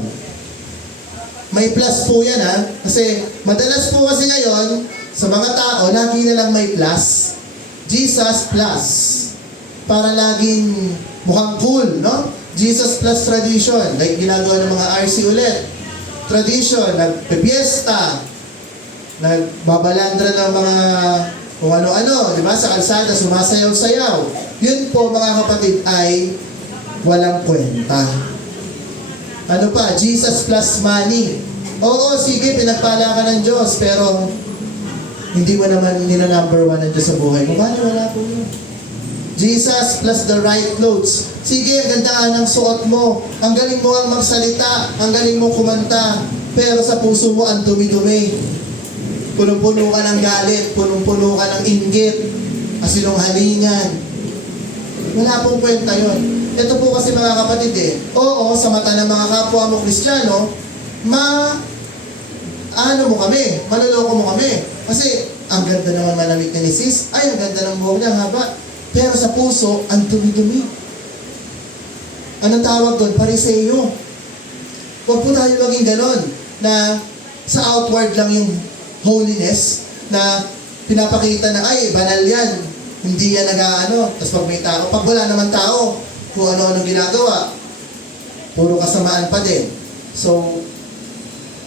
May plus po yan ha. Kasi madalas po kasi ngayon, sa mga tao, lagi na lang may plus. Jesus plus. Para laging mukhang cool, no? Jesus plus tradition. Like ginagawa ng mga RC ulit. Tradition, nagpipiesta, nagbabalandra ng mga kung ano-ano, di ba? Sa kalsada, sumasayaw-sayaw. Yun po, mga kapatid, ay walang kwenta. Ano pa? Jesus plus money. Oo, sige, pinagpala ka ng Diyos, pero hindi mo naman nina-number one ng Diyos sa buhay mo. Bali, wala po yun. Jesus plus the right clothes. Sige, ang ganda ng suot mo. Ang galing mo ang magsalita. Ang galing mo kumanta. Pero sa puso mo, ang dumi-dumi. Punong-puno ka ng galit. Punong-puno ka ng inggit. Asinunghalingan. Wala pong kwenta yun. Ito po kasi mga kapatid oo, sa mata ng mga kapwa mo Kristiyano, ano mo kami, maloloko mo kami. Kasi, ang ganda naman malamig ni sis, ay, ang ganda ng buhok niya, haba. Pero sa puso, ang dumi-dumi. Anong tawag doon? Pariseo. Huwag po tayo maging ganon, na sa outward lang yung holiness, na pinapakita na, ay, banal yan. Hindi yan nag-ano. Tapos pag may tao, pag wala naman tao, kung ano-ano ginagawa, puro kasamaan pa din. So,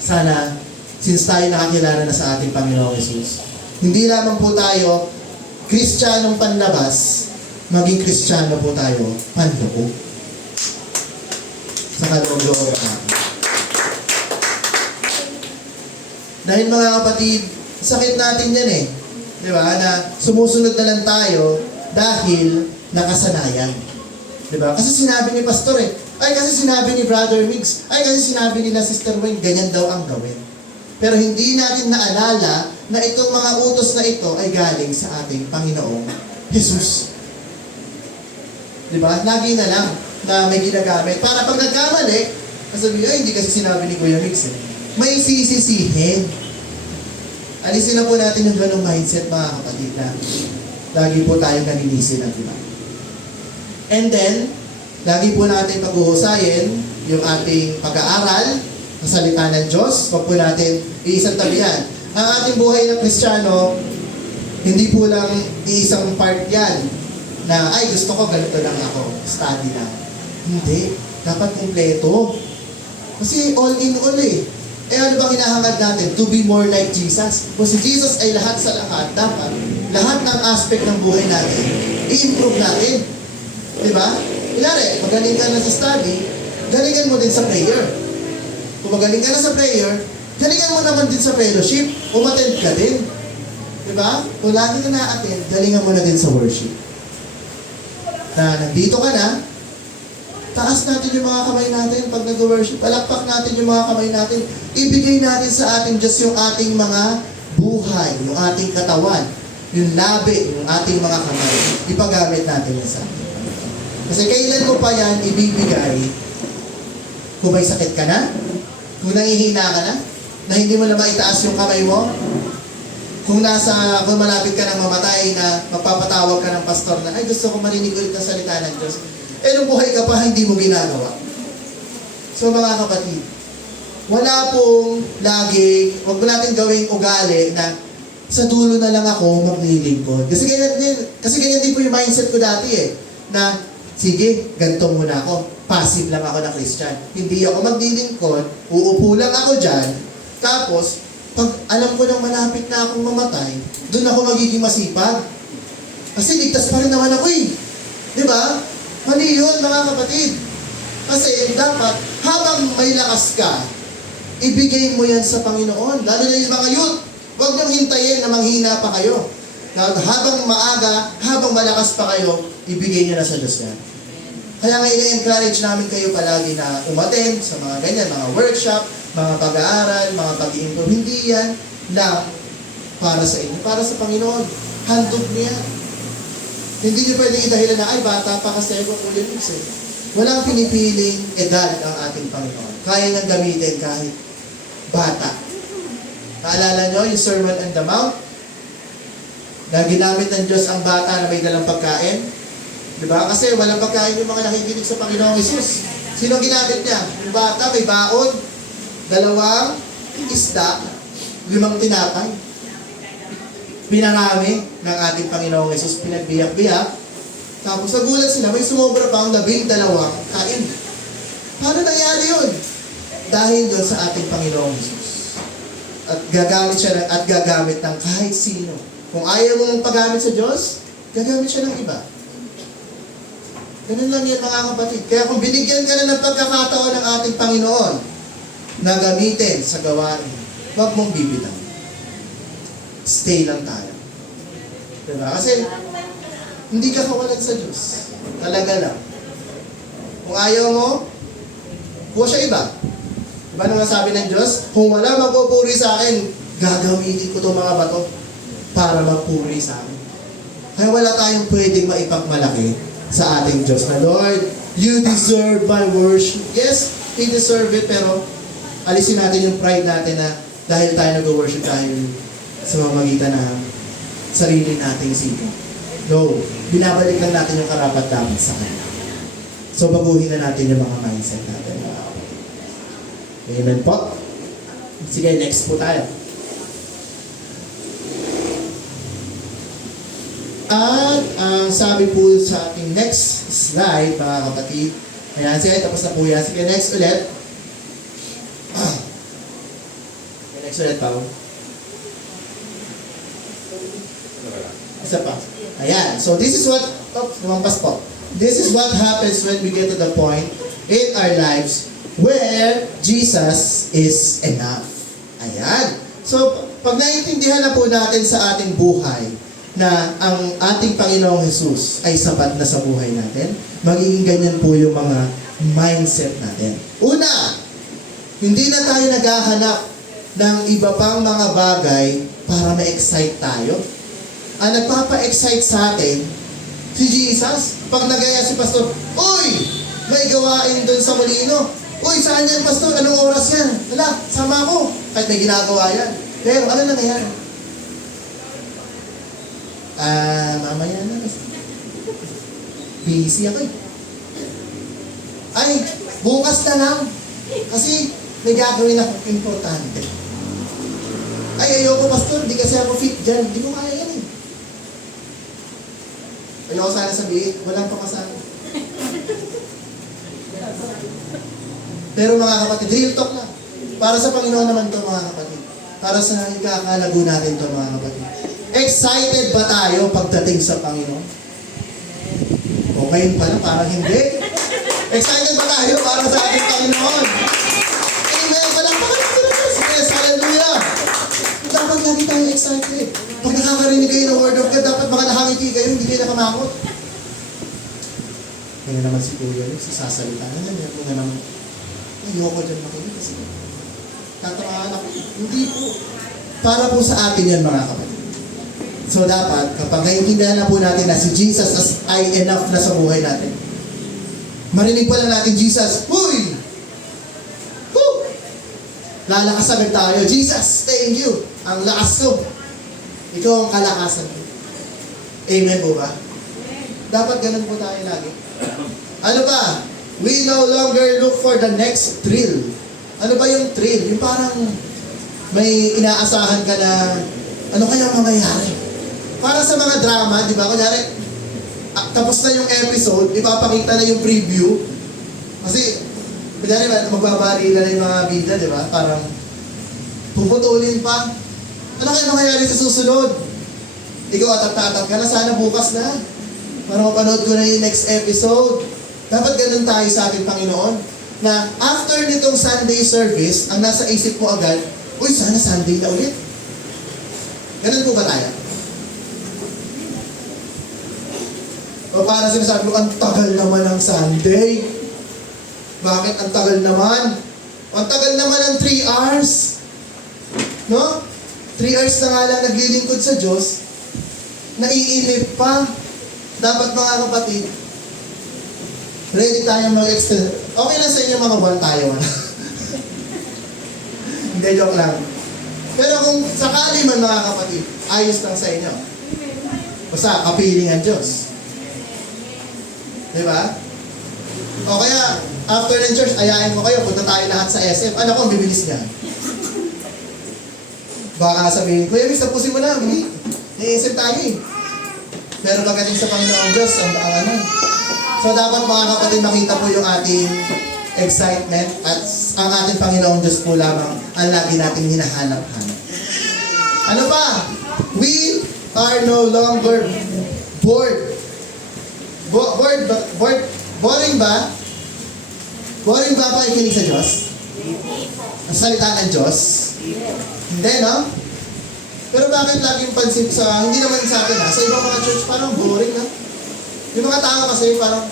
sana, since tayo nakakilala na sa ating Panginoong Jesus, hindi lamang po tayo Kristiyanong panlabas, maging Kristiyano po tayo panloob. Sa kaloob-loob natin. Dahil mga kapatid, sakit natin yan Di ba? Na sumusunod na lang tayo dahil nakasanayan. Di ba? Kasi sinabi ni Pastor ay kasi sinabi ni Brother Migs, ay kasi sinabi ni na Sister Wayne, ganyan daw ang gawin. Pero hindi natin naalala na itong mga utos na ito ay galing sa ating Panginoong Jesus. Di ba? Lagi na lang na may ginagamit. Para pag nagkamali, sabi, ay hindi kasi sinabi ni Kuya Migs may sisisihin. Alisin na po natin yung ganong mindset mga kapatid na lagi po tayong naninisin ng iba. And then, lagi po natin pag-uhusayin yung ating pag-aaral sa salita ng Diyos. Huwag po natin iisang tabihan. Ang ating buhay ng Kristiyano, hindi po lang iisang part yan na, ay gusto ko ganito lang ako, study lang. Hindi. Dapat kumpleto. Kasi all in all ano bang hinahangad natin? To be more like Jesus. Kung si Jesus ay lahat sa lahat, dapat lahat ng aspect ng buhay natin, i-improve natin. Diba? Ilari, magaling ka na sa study, galingan mo din sa prayer. Kung magaling ka na sa prayer, galingan mo naman din sa fellowship, umattend ka din. Diba? Kung lagi ka na-attend, galingan mo na din sa worship. Na nandito ka na, taas natin yung mga kamay natin pag nag-worship. Palakpak natin yung mga kamay natin. Ibigay natin sa ating Diyos yung ating mga buhay, yung ating katawan, yung labi, yung ating mga kamay. Ipagamit natin yan sa atin. Kasi kailan mo pa yan ibibigay kung may sakit ka na? Kung nangihina ka na? Na hindi mo na maitaas yung kamay mo? Kung malapit ka ng mamatay na magpapatawag ka ng pastor na, ay gusto ko marinig ulit ang salita ng Diyos. Nung buhay ka pa, hindi mo ginagawa. So mga kapatid, wala pong lagi, huwag mo natin gawing ugali na sa dulo na lang ako maglilingkod. Kasi ganyan din po yung mindset ko dati na sige, ganito muna ako. Passive lang ako na Christian. Hindi ako maglilingkod, uupo lang ako dyan, tapos, pag alam ko nang malapit na akong mamatay, doon ako magiging masipag. Kasi ligtas pa rin naman ako Di ba? Mali yun, mga kapatid. Kasi dapat, habang may lakas ka, ibigay mo yan sa Panginoon. Lalo na yung mga youth. Huwag niyong hintayin na manghina pa kayo. Habang maaga, habang malakas pa kayo, ibigay niyo na sa Diyos yan. Kaya nga i-encourage namin kayo palagi na umattend sa mga ganyan, mga workshop, mga pag-aaral, mga pag-improve. Hindi yan lang para sa inyo, para sa Panginoon. Handog niya. Hindi niyo pwedeng idahilan na, ay, bata pa kasi ako ulit. Walang pinipiling edad ang ating Panginoon. Kaya nang gamitin kahit bata. Naalala niyo yung Sermon on the Mount? Na ginamit ng Diyos ang bata na may dalang pagkain? Diba? Kasi walang pagkain yung mga nakikinig sa Panginoong Hesus. Sino ginamit niya? Yung bata may baon, 2 isda, 5 tinapay. Pinarami ng ating Panginoong Hesus, pinagbiyak-biyak. Tapos nagulat sila, may sumobra pa ang 12 kain. Paano nangyari yun? Dahil doon sa ating Panginoong Hesus. At gagamit ng kahit sino. Kung ayaw mo mong paggamit sa Diyos, gagamit siya ng iba. Ganun lang yan mga kapatid. Kaya kung binigyan ka na ng pagkakataon ng ating Panginoon na gamitin sa gawain, huwag mong bibitaw. Stay lang tayo. Diba? Kasi hindi ka kawalan sa Diyos. Talaga lang. Kung ayaw mo, kuha siya iba. Diba naman sabi ng Diyos? Kung wala magpupuri sa akin, gagamitin ko itong mga bato para magpuri sa akin. Kaya wala tayong pwedeng maipagmalaki sa ating Diyos na, Lord, you deserve my worship. Yes, He deserve it, pero alisin natin yung pride natin na dahil tayo nag-worship dahil sa mamagitan ng sarili nating sikap. No, binabalik lang natin yung karapat-dapat sa Kanya. So, baguhin na natin yung mga mindset natin. Amen po. Sige, next po tayo. At ang sabi po sa ating next slide, mga kapatid, ayan, sige, tapos na po yan. Sige, next ulit. Okay, next ulit, Pao. Isa pa. Ayan, so this is what, lumampas po. This is what happens when we get to the point in our lives where Jesus is enough. Ayan. So, pag naiintindihan na po natin sa ating buhay, na ang ating Panginoong Hesus ay sapat na sa buhay natin, magiging ganyan po yung mga mindset natin. Una, hindi na tayo naghahanap ng iba pang mga bagay para ma-excite tayo. Ang nagpapa-excite sa atin, si Jesus. Pag nagaya si Pastor, uy, may gawain doon sa Molino. Uy, saan yan, Pastor? Anong oras yan? Wala, sama ko. Kahit may ginagawa yan. Pero ano nangyayari? Mamaya na. Busy ako eh. Ay, bukas na lang. Kasi may gagawin ako importante. Ay, ayoko, Pastor. Di kasi ako fit dyan. Di ko kaya yan eh. Ayoko sana sabihin, walang pamasahe. Pero mga kapatid, real talk na. Para sa Panginoon naman to mga kapatid. Para sa ikakalago natin to mga kapatid. Excited ba tayo pagdating sa Panginoon? O ngayon pala, parang hindi. Excited ba tayo para sa ating Panginoon? Amen! Walang pakalang yes, hallelujah! Dapat lagi tayo excited. Pag nakakarinig kayo ng word of God, dapat mga nakangiti kayo, hindi kayo nakamakot. Kaya naman si Kuya, sasalita na yan. Kung naman, ayoko dyan makinig kasi tatrahan ako. Hindi po. Para po sa atin yan mga kapatid. So dapat, kapag naiintindihan na po natin na si Jesus ay enough na sa buhay natin, marinig pa lang natin, Jesus, huy! Woo! Lalakas agad tayo. Jesus, thank you. Ang lakas ko. Ikaw ang kalakasan ko. Amen po ba? Dapat ganun po tayo lagi. Ano ba? We no longer look for the next thrill. Ano ba yung thrill? Yung parang may inaasahan ka na ano kaya mangyayari? Para sa mga drama, di ba? Kunyari, tapos na yung episode, ipapakita na yung preview. Kasi, kunyari, magbabari na yung mga bida, di ba? Parang, puputulin pa. Ano kaya mangyayari sa susunod? Ikaw atat-atat ka na, sana bukas na. Para mapanood ko na yung next episode. Dapat ganun tayo sa ating Panginoon. Na after nitong Sunday service, ang nasa isip mo agad, uy, sana Sunday na ulit. Ganun po ba tayo? O para sinasabi mo, ang tagal naman ng Sunday. Bakit ang tagal naman? Ang tagal naman ng 3 hours. No? 3 hours na nga lang naglilingkod sa Diyos, naiinip pa. Dapat mga kapatid, ready tayong mag-extend. Okay lang sa inyo mga one tayo. Hindi, joke lang. Pero kung sakali man mga kapatid, ayos lang sa inyo. Basta, kapiling ang Diyos. Di ba? O kaya, after ng church, ayain ko kayo, punta tayo lahat sa SM. Ano ko, ang bibilis niya. Baka sabihin, Kuya Miss, tapusin mo na, hindi. Iisip tayo eh. Pero pagdating sa Panginoon Diyos, ang ano. So dapat mga kapatid, makita po yung ating excitement at ang ating Panginoon Diyos po lamang ang lagi nating hinahanap-hanap. Ano pa? We are no longer bored. Boring ba? Boring ba pakikinig sa Diyos? Ang salita ng Diyos? Hindi, no? Pero bakit laging pansin sa, hindi naman sa atin ha, sa ibang mga church parang boring na. Yung mga tao kasi parang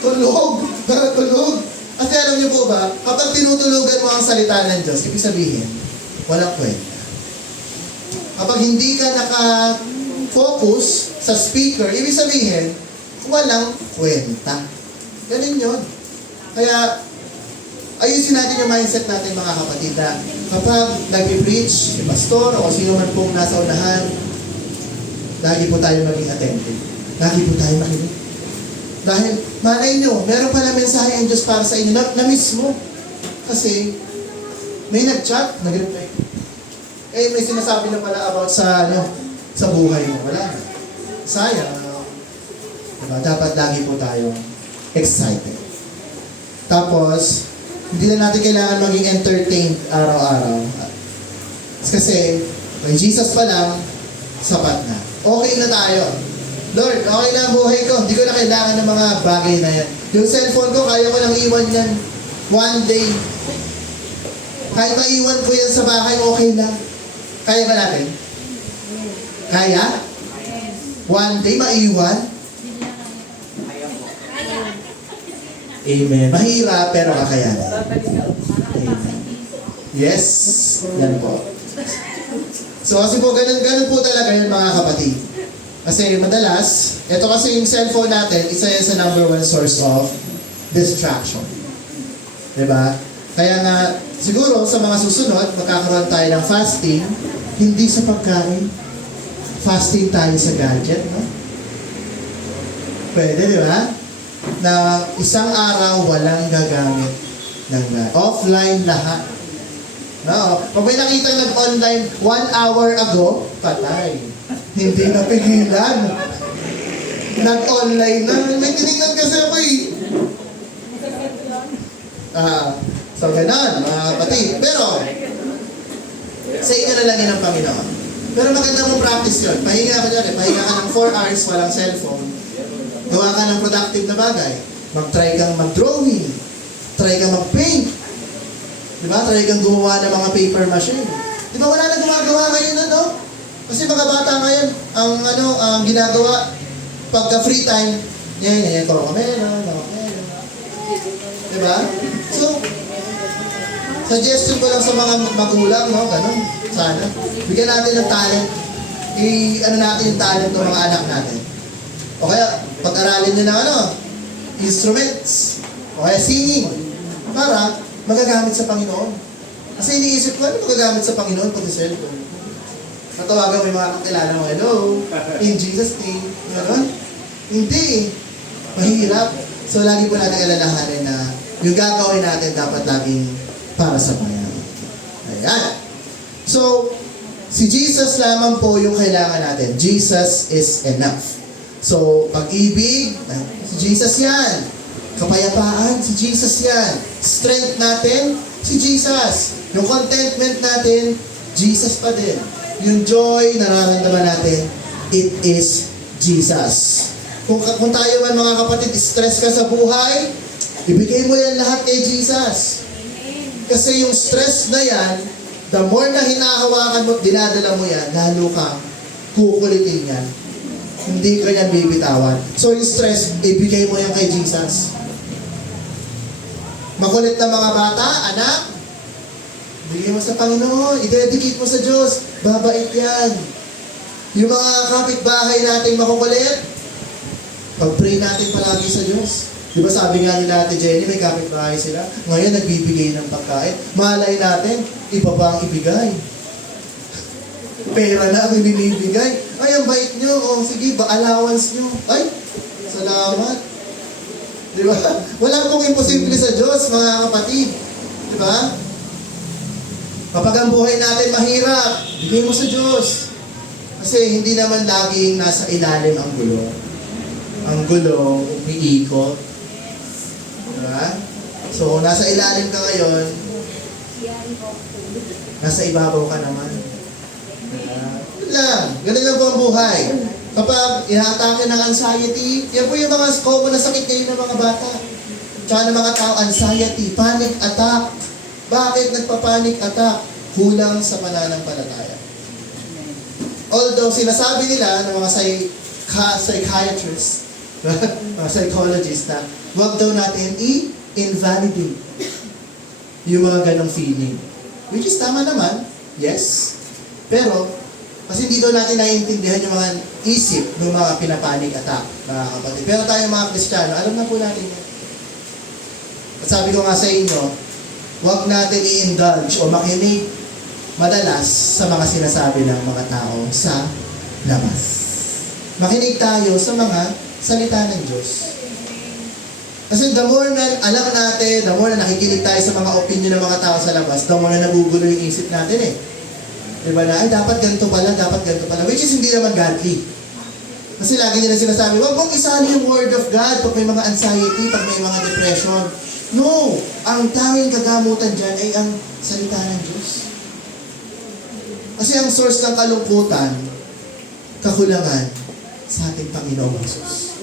tulog. At alam niyo po ba, kapag tinutulugan mo ang salita ng Diyos, ibig sabihin, walang kwenta. Kapag hindi ka naka-focus sa speaker, ibig sabihin, walang kwenta. Ganun yun. Kaya, ayusin natin yung mindset natin mga kapatid na kapag nag-preach si pastor o sino man pong nasa unahan, lagi po tayo maging attentive. Lagi po tayo makinig. Dahil, malay nyo, meron pala mensahe ang Diyos para sa inyo na mismo. Kasi, may nag-chat, nag-reply. Eh, may sinasabi na pala about sa, sa buhay mo. Wala na. Sayang. Diba? Dapat lagi po tayo excited. Tapos, hindi na natin kailangan maging entertained araw-araw. Kasi, may Jesus pa lang, sapat na. Okay na tayo. Lord, okay na ang buhay ko. Hindi ko na kailangan ng mga bagay na yan. Yung cellphone ko, kaya ko lang iwan yan. One day. Kahit maiwan ko yan sa bahay, okay lang. Kaya ba natin? Kaya? One day, maiwan? Amen. Mahirap, pero kakayanin. Amen. Yes. Yan po. So, kasi po, ganun po talaga yun mga kapatid. Kasi madalas, ito kasi yung cellphone natin, isa yan sa number one source of distraction. Diba? Kaya nga, siguro sa mga susunod, magkakaroon tayo ng fasting, hindi sa pagkain. Fasting tayo sa gadget, no? Pwede, di ba? Na isang araw walang gagamit ng gadget. Offline lahat. No? Pag may nakita nag-online 1 hour ago, patay. Hindi na pigilan. Nag-online na. May tinignan kasi ako eh. So ganon, mga kapatid. Pero, sa inyo na lang yun ang Panginoon. Pero maganda mong practice yun. Pahinga ka dyan eh. Pahinga ka ng 4 hours walang cellphone. Gawa ka ng productive na bagay. Mag-try kang mag-drawing. Try kang mag-paint. Diba? Try kang gumawa ng mga paper machine. Diba wala na gumagawa ngayon ano? Kasi mga bata ngayon, ang ginagawa, pagka free time, yan, kamera. Diba? So, suggestion ko lang sa mga magulang, no? Ganun, sana. Bigyan natin ng talent. Natin yung talent ng mga anak natin. O kaya, pag-aralin nyo ng instruments. O kaya singing. Para magagamit sa Panginoon. Kasi iniisip ko, ano magagamit sa Panginoon pag cellphone? Natawagan mo yung mga kakilala mo, hello, in Jesus' name. Gano'n? Hindi. Mahirap. So, lagi po natin alalahanin na yung gagawin natin dapat laging para sa Panginoon. Ayan. So, si Jesus lamang po yung kailangan natin. Jesus is enough. So, pag-ibig, si Jesus yan. Kapayapaan, si Jesus yan. Strength natin, si Jesus. Yung contentment natin, Jesus pa din. Yung joy, nararamdaman natin, it is Jesus. Kung tayo man mga kapatid, stress ka sa buhay, ibigay mo yan lahat kay Jesus. Kasi yung stress na yan, the more na hinahawakan mo, dinadala mo yan, lalo kang kukulitin yan. Hindi ka yan bibitawan. So yung stress, ibigay mo yan kay Jesus. Makulit na mga bata, anak, bigay mo sa Panginoon, i-dedicate mo sa Diyos, babait yan. Yung mga kapitbahay natin makukulit, pag-pray natin palagi sa Diyos. Di ba sabi nga nila Ate Jenny, may kapitbahay sila, ngayon nagbibigay ng pagkain. Malay natin, iba pa ang ibigay. Pera na ang binibigay. Ay, ang bait nyo. O, sige, allowance nyo. Ay, salamat. Di ba? Wala pong imposible sa Diyos, mga kapatid. Di ba? Kapag ang buhay natin mahirap, bigay mo sa Diyos. Kasi hindi naman laging nasa ilalim ang gulong. Ang gulong, umiikot. Diba? So, kung nasa ilalim ka ngayon, nasa ibabaw ka naman. Diba? Yun lang. Ganun lang po ang buhay. Kapag ihatake ng anxiety, yan po yung mga common na sakit ngayon ng mga bata. Tsaka ng mga tao, anxiety, panic attack. Bakit nagpa-panic attack? Kulang sa pananampalataya. Although sinasabi nila ng mga psychiatrists, mga psychologists na huwag daw natin i-invalidate yung mga ganong feeling. Which is tama naman, yes. Pero, kasi hindi daw natin naiintindihan yung mga isip ng mga pinapanik attack, mga kapatid. Pero tayo mga Kristiyano, alam na po natin yan. At sabi ko nga sa inyo, huwag natin i-indulge o makinig madalas sa mga sinasabi ng mga tao sa labas. Makinig tayo sa mga salita ng Diyos. Kasi the more na alam natin, the more na nakikinig tayo sa mga opinion ng mga tao sa labas, the more na nagugulo yung isip natin eh. Diba na, ay dapat ganito pala, which is hindi naman godly. Kasi lagi nila sinasabi, wag mong isali yung word of God pag may mga anxiety, pag may mga depression. No! Ang tanging kagamutan dyan ay ang salita ng Diyos. Kasi ang source ng kalungkutan, kakulangan sa ating Panginoong Jesus.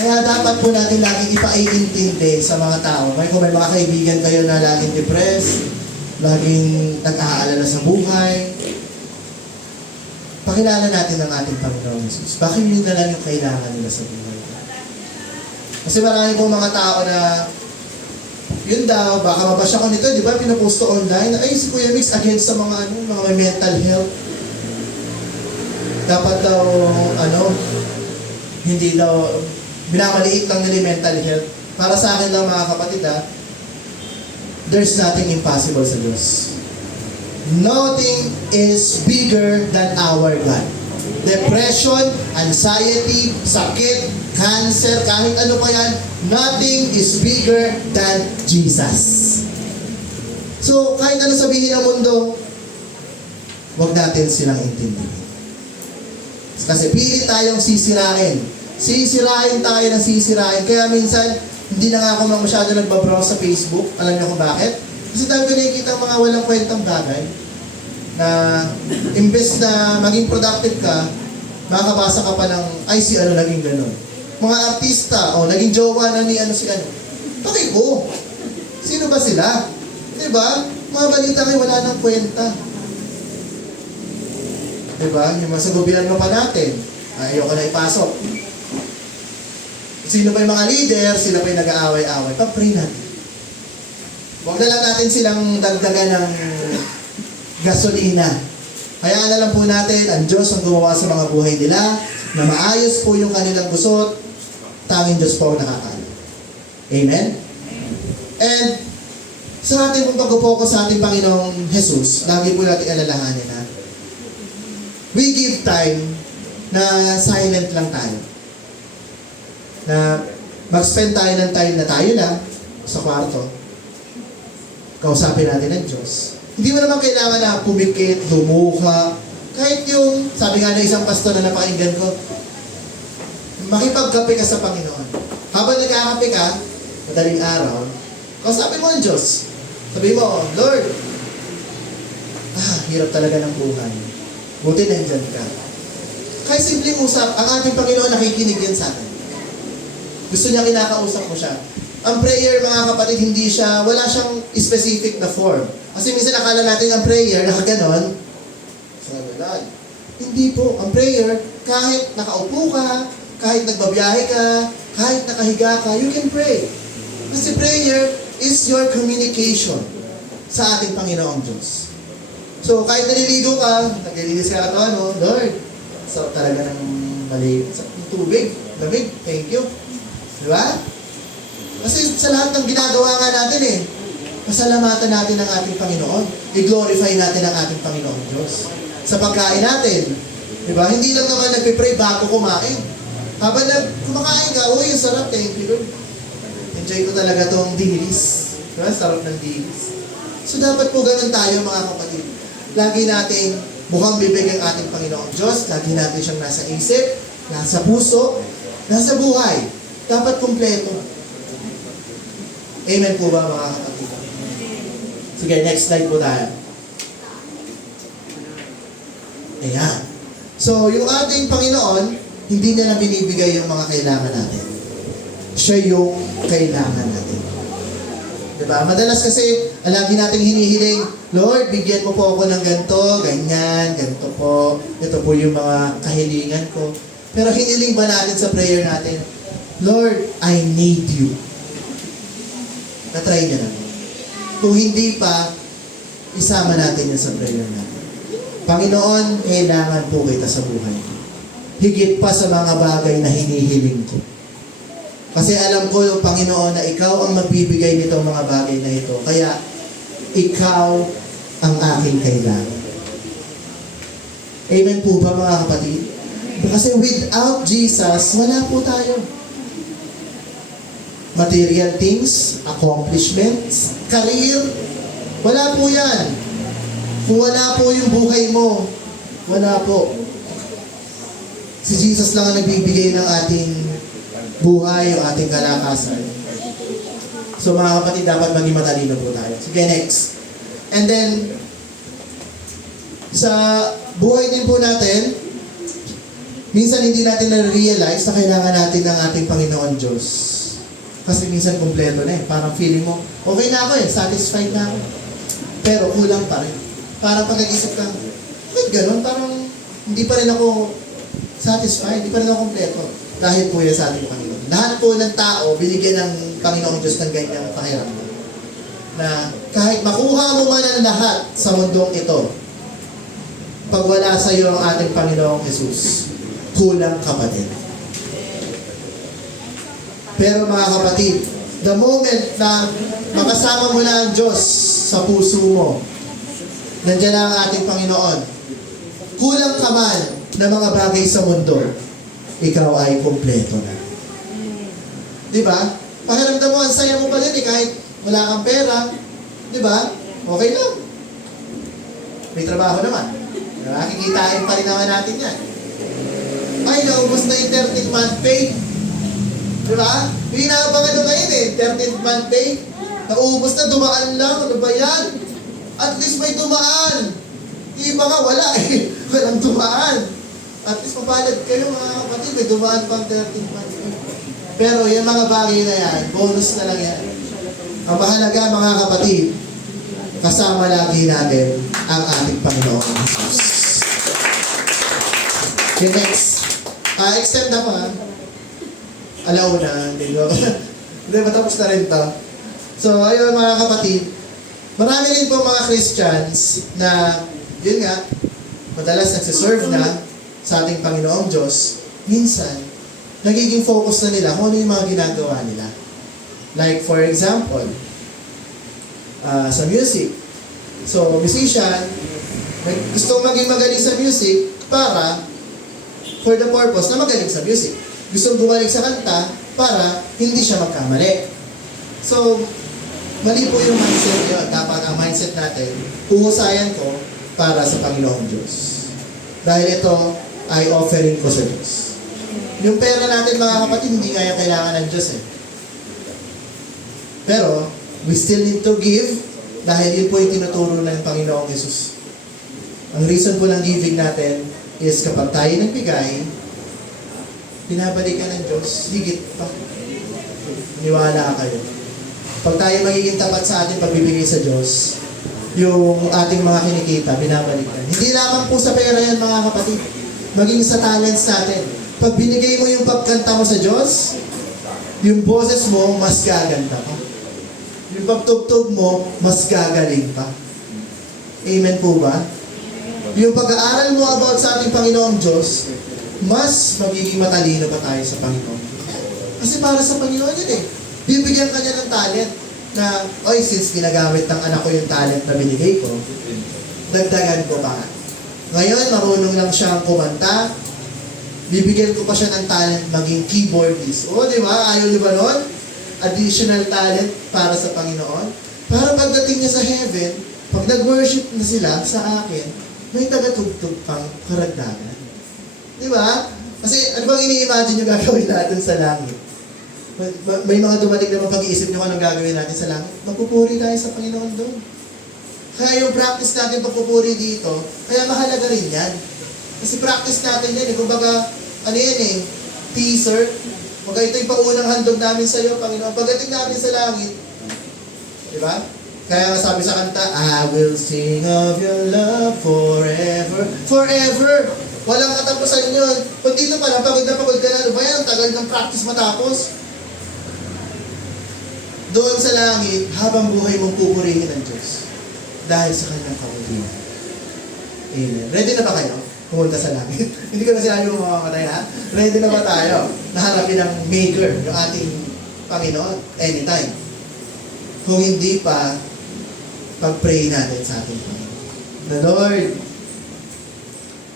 Kaya dapat po natin laging ipaiintindi sa mga tao. Kung may mga kaibigan kayo na laging depressed, laging nag-aalala sa buhay, pakilala natin ang ating Panginoong Jesus. Bakit yun na lang yung kailangan nila sa buhay? Kasi marami pong mga tao na yun daw, baka mabasya ko nito, di ba, pinaposto online, ay, si Kuya Mix against sa mga, mga may mental health. Dapat daw, hindi daw, binamaliit lang nila yung mental health. Para sa akin lang, mga kapatid, there's nothing impossible sa Diyos. Nothing is bigger than our God. Depression, anxiety, sakit, cancer, kahit ano pa yan, nothing is bigger than Jesus. So, kahit ano sabihin ng mundo, huwag natin silang intindihin. Kasi pili tayong sisirain. Sisirain tayo ng sisirain. Kaya minsan, hindi na nga ako masyado nagbabrowse sa Facebook. Alam niyo kung bakit? Kasi dahil ko nakikita mga walang kwentang bagay na imbes na maging productive ka, makakabasa ka pa ng, ay si ano naging ganun. Mga artista, naging jowa na ni si ano. Bakit ko? Sino ba sila? Diba? Mga balita kayo, wala nang kwenta. Diba? Yung mga sa gobyerno pa natin, ayoko na ipasok. Sino pa yung mga leader, sila pa yung nag-aaway-aaway. Pag-pray natin. Huwag na lang natin silang dagdagan ng gasolina. Kaya na lang po natin, ang Diyos ang gumawa sa mga buhay nila, na maayos po yung kanilang gusot, tanging Diyos po ang nakakaalam. Amen? And sa ating pong pag-focus sa ating Panginoong Jesus, lagi po natin alalahanin na we give time na silent lang tayo. Na mag-spend tayo ng time na tayo lang sa kwarto. Kausapin natin ang Diyos. Hindi mo naman kailangan na pumikit, lumuha. Kahit yung, sabi nga ng isang pastor na napakinggan ko, makipagkape ka sa Panginoon. Habang nagkakape ka, madaling araw, kausapin mo ang Diyos. Sabi mo, Lord, hirap talaga ng buhay. Buti nandyan ka. Kahit simpleng usap, ang ating Panginoon nakikinig yan sa atin. Gusto niya kinakausap mo siya. Ang prayer, mga kapatid, wala siyang specific na form. Kasi minsan akala natin ang prayer, nakaganon, sabi God. Hindi po. Ang prayer, kahit nakaupo ka, kahit nagbabiyahe ka, kahit nakahiga ka, you can pray. Kasi prayer is your communication sa ating Panginoong Diyos. So, kahit naliligo ka, naglilinis ka at Lord, so talaga ng mali, tubig, lamig, thank you. Diba? Kasi sa lahat ng ginagawa nga natin Pasalamatan natin ang ating Panginoon. I-glorify natin ang ating Panginoon Diyos. Sa pagkain natin, di ba? Hindi lang naman nagpipray bago kumain. Habang kumakain ka, uy, ang sarap, thank you Lord. Enjoy ko talaga tong dilis. Diba? Sarap ng dilis. So dapat po ganun tayo mga kapatid. Lagi nating mukhang bibig ang ating Panginoon Diyos. Lagi natin siyang nasa isip, nasa puso, nasa buhay. Dapat kumpleto. Amen po ba mga kapatid? Sige, next slide po tayo. Ayan. So, yung ating Panginoon, hindi niya na binibigay yung mga kailangan natin. Siya yung kailangan natin. Diba? Madalas kasi, lagi nating hinihiling, Lord, bigyan mo po ako ng ganito, ganyan, ganito po. Ito po yung mga kahilingan ko. Pero hiniling ba natin sa prayer natin, Lord, I need you. Na-try niya na. Kung hindi pa, isama natin yan sa prayer natin. Panginoon, kailangan po kita sa buhay ko. Higit pa sa mga bagay na hinihiling ko. Kasi alam ko yung Panginoon na ikaw ang magbibigay nitong mga bagay na ito. Kaya, ikaw ang aking kailangan. Amen po ba mga kapatid? Kasi without Jesus, wala po tayo. Material things, accomplishments, career, wala po yan. Kung wala po yung buhay mo, wala po. Si Jesus lang ang nagbibigay ng ating buhay, yung ating kalakasan. So mga kapatid, dapat maging matalino po tayo. Sige, next. And then, sa buhay din po natin, minsan hindi natin na-realize na kailangan natin ng ating Panginoon Diyos. Kasi minsan kumpleto na eh. Parang feeling mo, okay na ako eh, satisfied na ako. Pero kulang pa rin. Parang pag-iisip ka, bakit ganun? Parang hindi pa rin ako satisfied, hindi pa rin ako kumpleto. Dahil po yan sa ating Panginoon. Lahat po ng tao, binigyan ng Panginoong Diyos ng ganyang pakiramdam. Na kahit makuha mo man ang lahat sa mundong ito, pag wala sa iyo ang ating Panginoong Jesus, kulang ka pa din. Pero mga kapatid, the moment na makasama mo na ang Diyos sa puso mo, nandiyan na ang ating Panginoon. Kulang ka man na mga bagay sa mundo, ikaw ay kumpleto na. Di ba? Pakiramdam mo, ang saya mo pa din eh, kahit wala kang pera. Di ba? Okay lang. May trabaho naman. Diba? Kikitain pa rin naman natin yan. Ay, naubos na yung 13th month pay. Diba? Hindi na pa ano ngayon eh, 13th month pay. Naubos na, dumaan lang. Ano ba yan? At least may dumaan. Di ba nga, wala eh. Walang dumaan. At least mapalad kayo mga kapatid, may dumaan pang 13th month pay. Pero yung mga bagay na yan, bonus na lang yan. Ang mahalaga mga kapatid, kasama lagi natin ang ating Panginoon Jesus. Okay, next. Extend ako ha. Alauna, hindi ko. Hindi, matapos na rin to. So, ayun mga kapatid, marami rin po mga Christians na, yun nga, madalas nagsiserve na sa ating Panginoong Diyos. Minsan, nagiging focus na nila kung ano yung mga ginagawa nila. Like, for example, sa music. So, musician, gusto maging magaling sa music para for the purpose na magaling sa music. Gusto gumaling sa kanta para hindi siya magkamali. So, mali po yung mindset yun. Dapat ang mindset natin, uhusayan ko para sa Panginoong Diyos. Dahil ito ay offering ko sa Diyos. Yung pera natin mga kapatid, hindi nga yung kailangan ng Diyos eh. Pero, we still need to give dahil yun po yung tinuturo ng Panginoong Jesus. Ang reason po ng giving natin is kapag tayo nagbigay, pinabalikan ng Diyos, higit pa. Niwala kayo. Pag tayo magiging tapat sa ating pagbibigay sa Diyos, yung ating mga kinikita, binabalikan. Hindi lamang po sa pera yan mga kapatid. Maging sa talents natin. Pag binigay mo yung pagkanta mo sa Diyos, yung boses mo, mas gaganda pa. Yung pagtugtog mo, mas gagaling pa. Amen po ba? Yung pag-aaral mo about sa ating Panginoong Diyos, mas magiging matalino pa tayo sa Panginoon. Kasi para sa Panginoon yun eh. Bibigyan ka niya ng talent. na, oy, since ginagamit ng anak ko yung talent na binigay ko, dagdagan ko pa. Ngayon, marunong lang siyang kumanta, bibigyan ko pa siya ng talent maging keyboardist. O, di ba? Ayaw niyo ba nun? Additional talent para sa Panginoon. Para pagdating niya sa heaven, pag nag-worship na sila sa akin, may tagatugtog pang karagdagan. Di ba? Kasi ano bang ini-imagine nyo gagawin natin sa langit? May mga dumating na pag-iisip nyo kung anong gagawin natin sa langit. Magpupuri tayo sa Panginoon doon. Kaya yung practice natin pagpupuri dito, kaya mahalaga rin yan. Kasi practice natin yan. Kumbaga, ano yan teaser. Kumbaga ito yung paunang handog namin sa iyo, Panginoon. Pagdating namin sa langit, di ba? Kaya nga sabi sa kanta, I will sing of your love forever. Forever! Walang katapusan yun. Kung dito pa lang, pagod na ka na, ano ba yan? Ang tagal ng practice matapos. Doon sa langit, habang buhay mong pupurihin ng Diyos. Dahil sa kanyang kabutihan. Amen. Ready na ba kayo? Pumunta sa langit. Hindi ko na sinabi mo mamamatay na. Ready na ba tayo? Naharapin ng Maker, yung ating Panginoon, anytime. Kung hindi pa, pag-pray natin sa ating Panginoon. The Lord,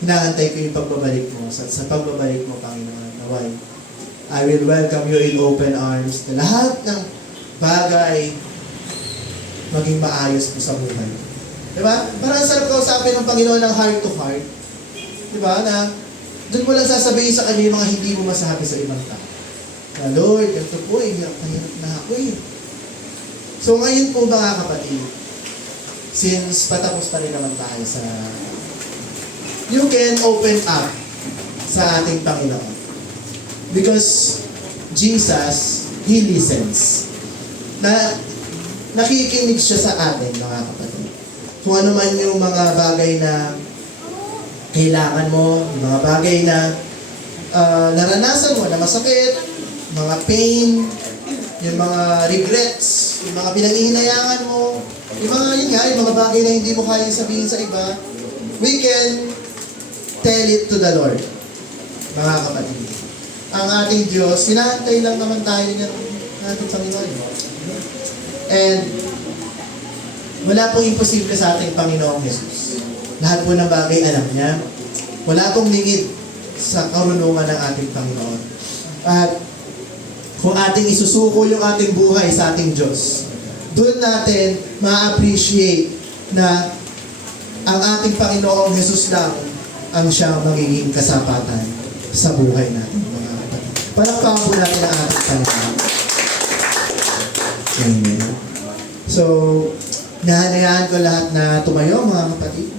hinaantay ko yung pagbabalik mo. Sa pagbabalik mo, Panginoon, naway, I will welcome you in open arms. Na lahat ng bagay maging maayos mo sa buhay. Diba? Parang sarap kausapin ng Panginoon ng heart to heart. Diba? Na doon mo lang sasabihin sa Kanya yung mga hindi mo masabi sa ibang tao. Na, Lord, ito po, hirap na ako eh. So ngayon po mga kapatid, since patapos pa rin naman tayo sa you can open up sa ating Panginoon. Because Jesus, He listens. Nakikinig siya sa atin, mga kapatid. Kung ano man yung mga bagay na kailangan mo, yung mga bagay na naranasan mo na masakit, mga pain, yung mga regrets, yung mga pinanghihinayangan mo, yung mga yun nga, yung mga bagay na hindi mo kayang sabihin sa iba, we can tell it to the Lord. Mga kapatid. Ang ating Diyos, sinahantay lang naman tayo ng ating Panginoon. And wala pong imposible sa ating Panginoong Jesus. Lahat po ng bagay alam niya. Wala pong limit sa karunungan ng ating Panginoon. At kung ating isusuko yung ating buhay sa ating Diyos, doon natin ma-appreciate na ang ating Panginoong Jesus lang ang siyang magiging kasapatan sa buhay natin, mga kapatid. Palakpakan po natin ang ating Panginoon. Amen. So, nahanayaan ko lahat na tumayo, mga kapatid.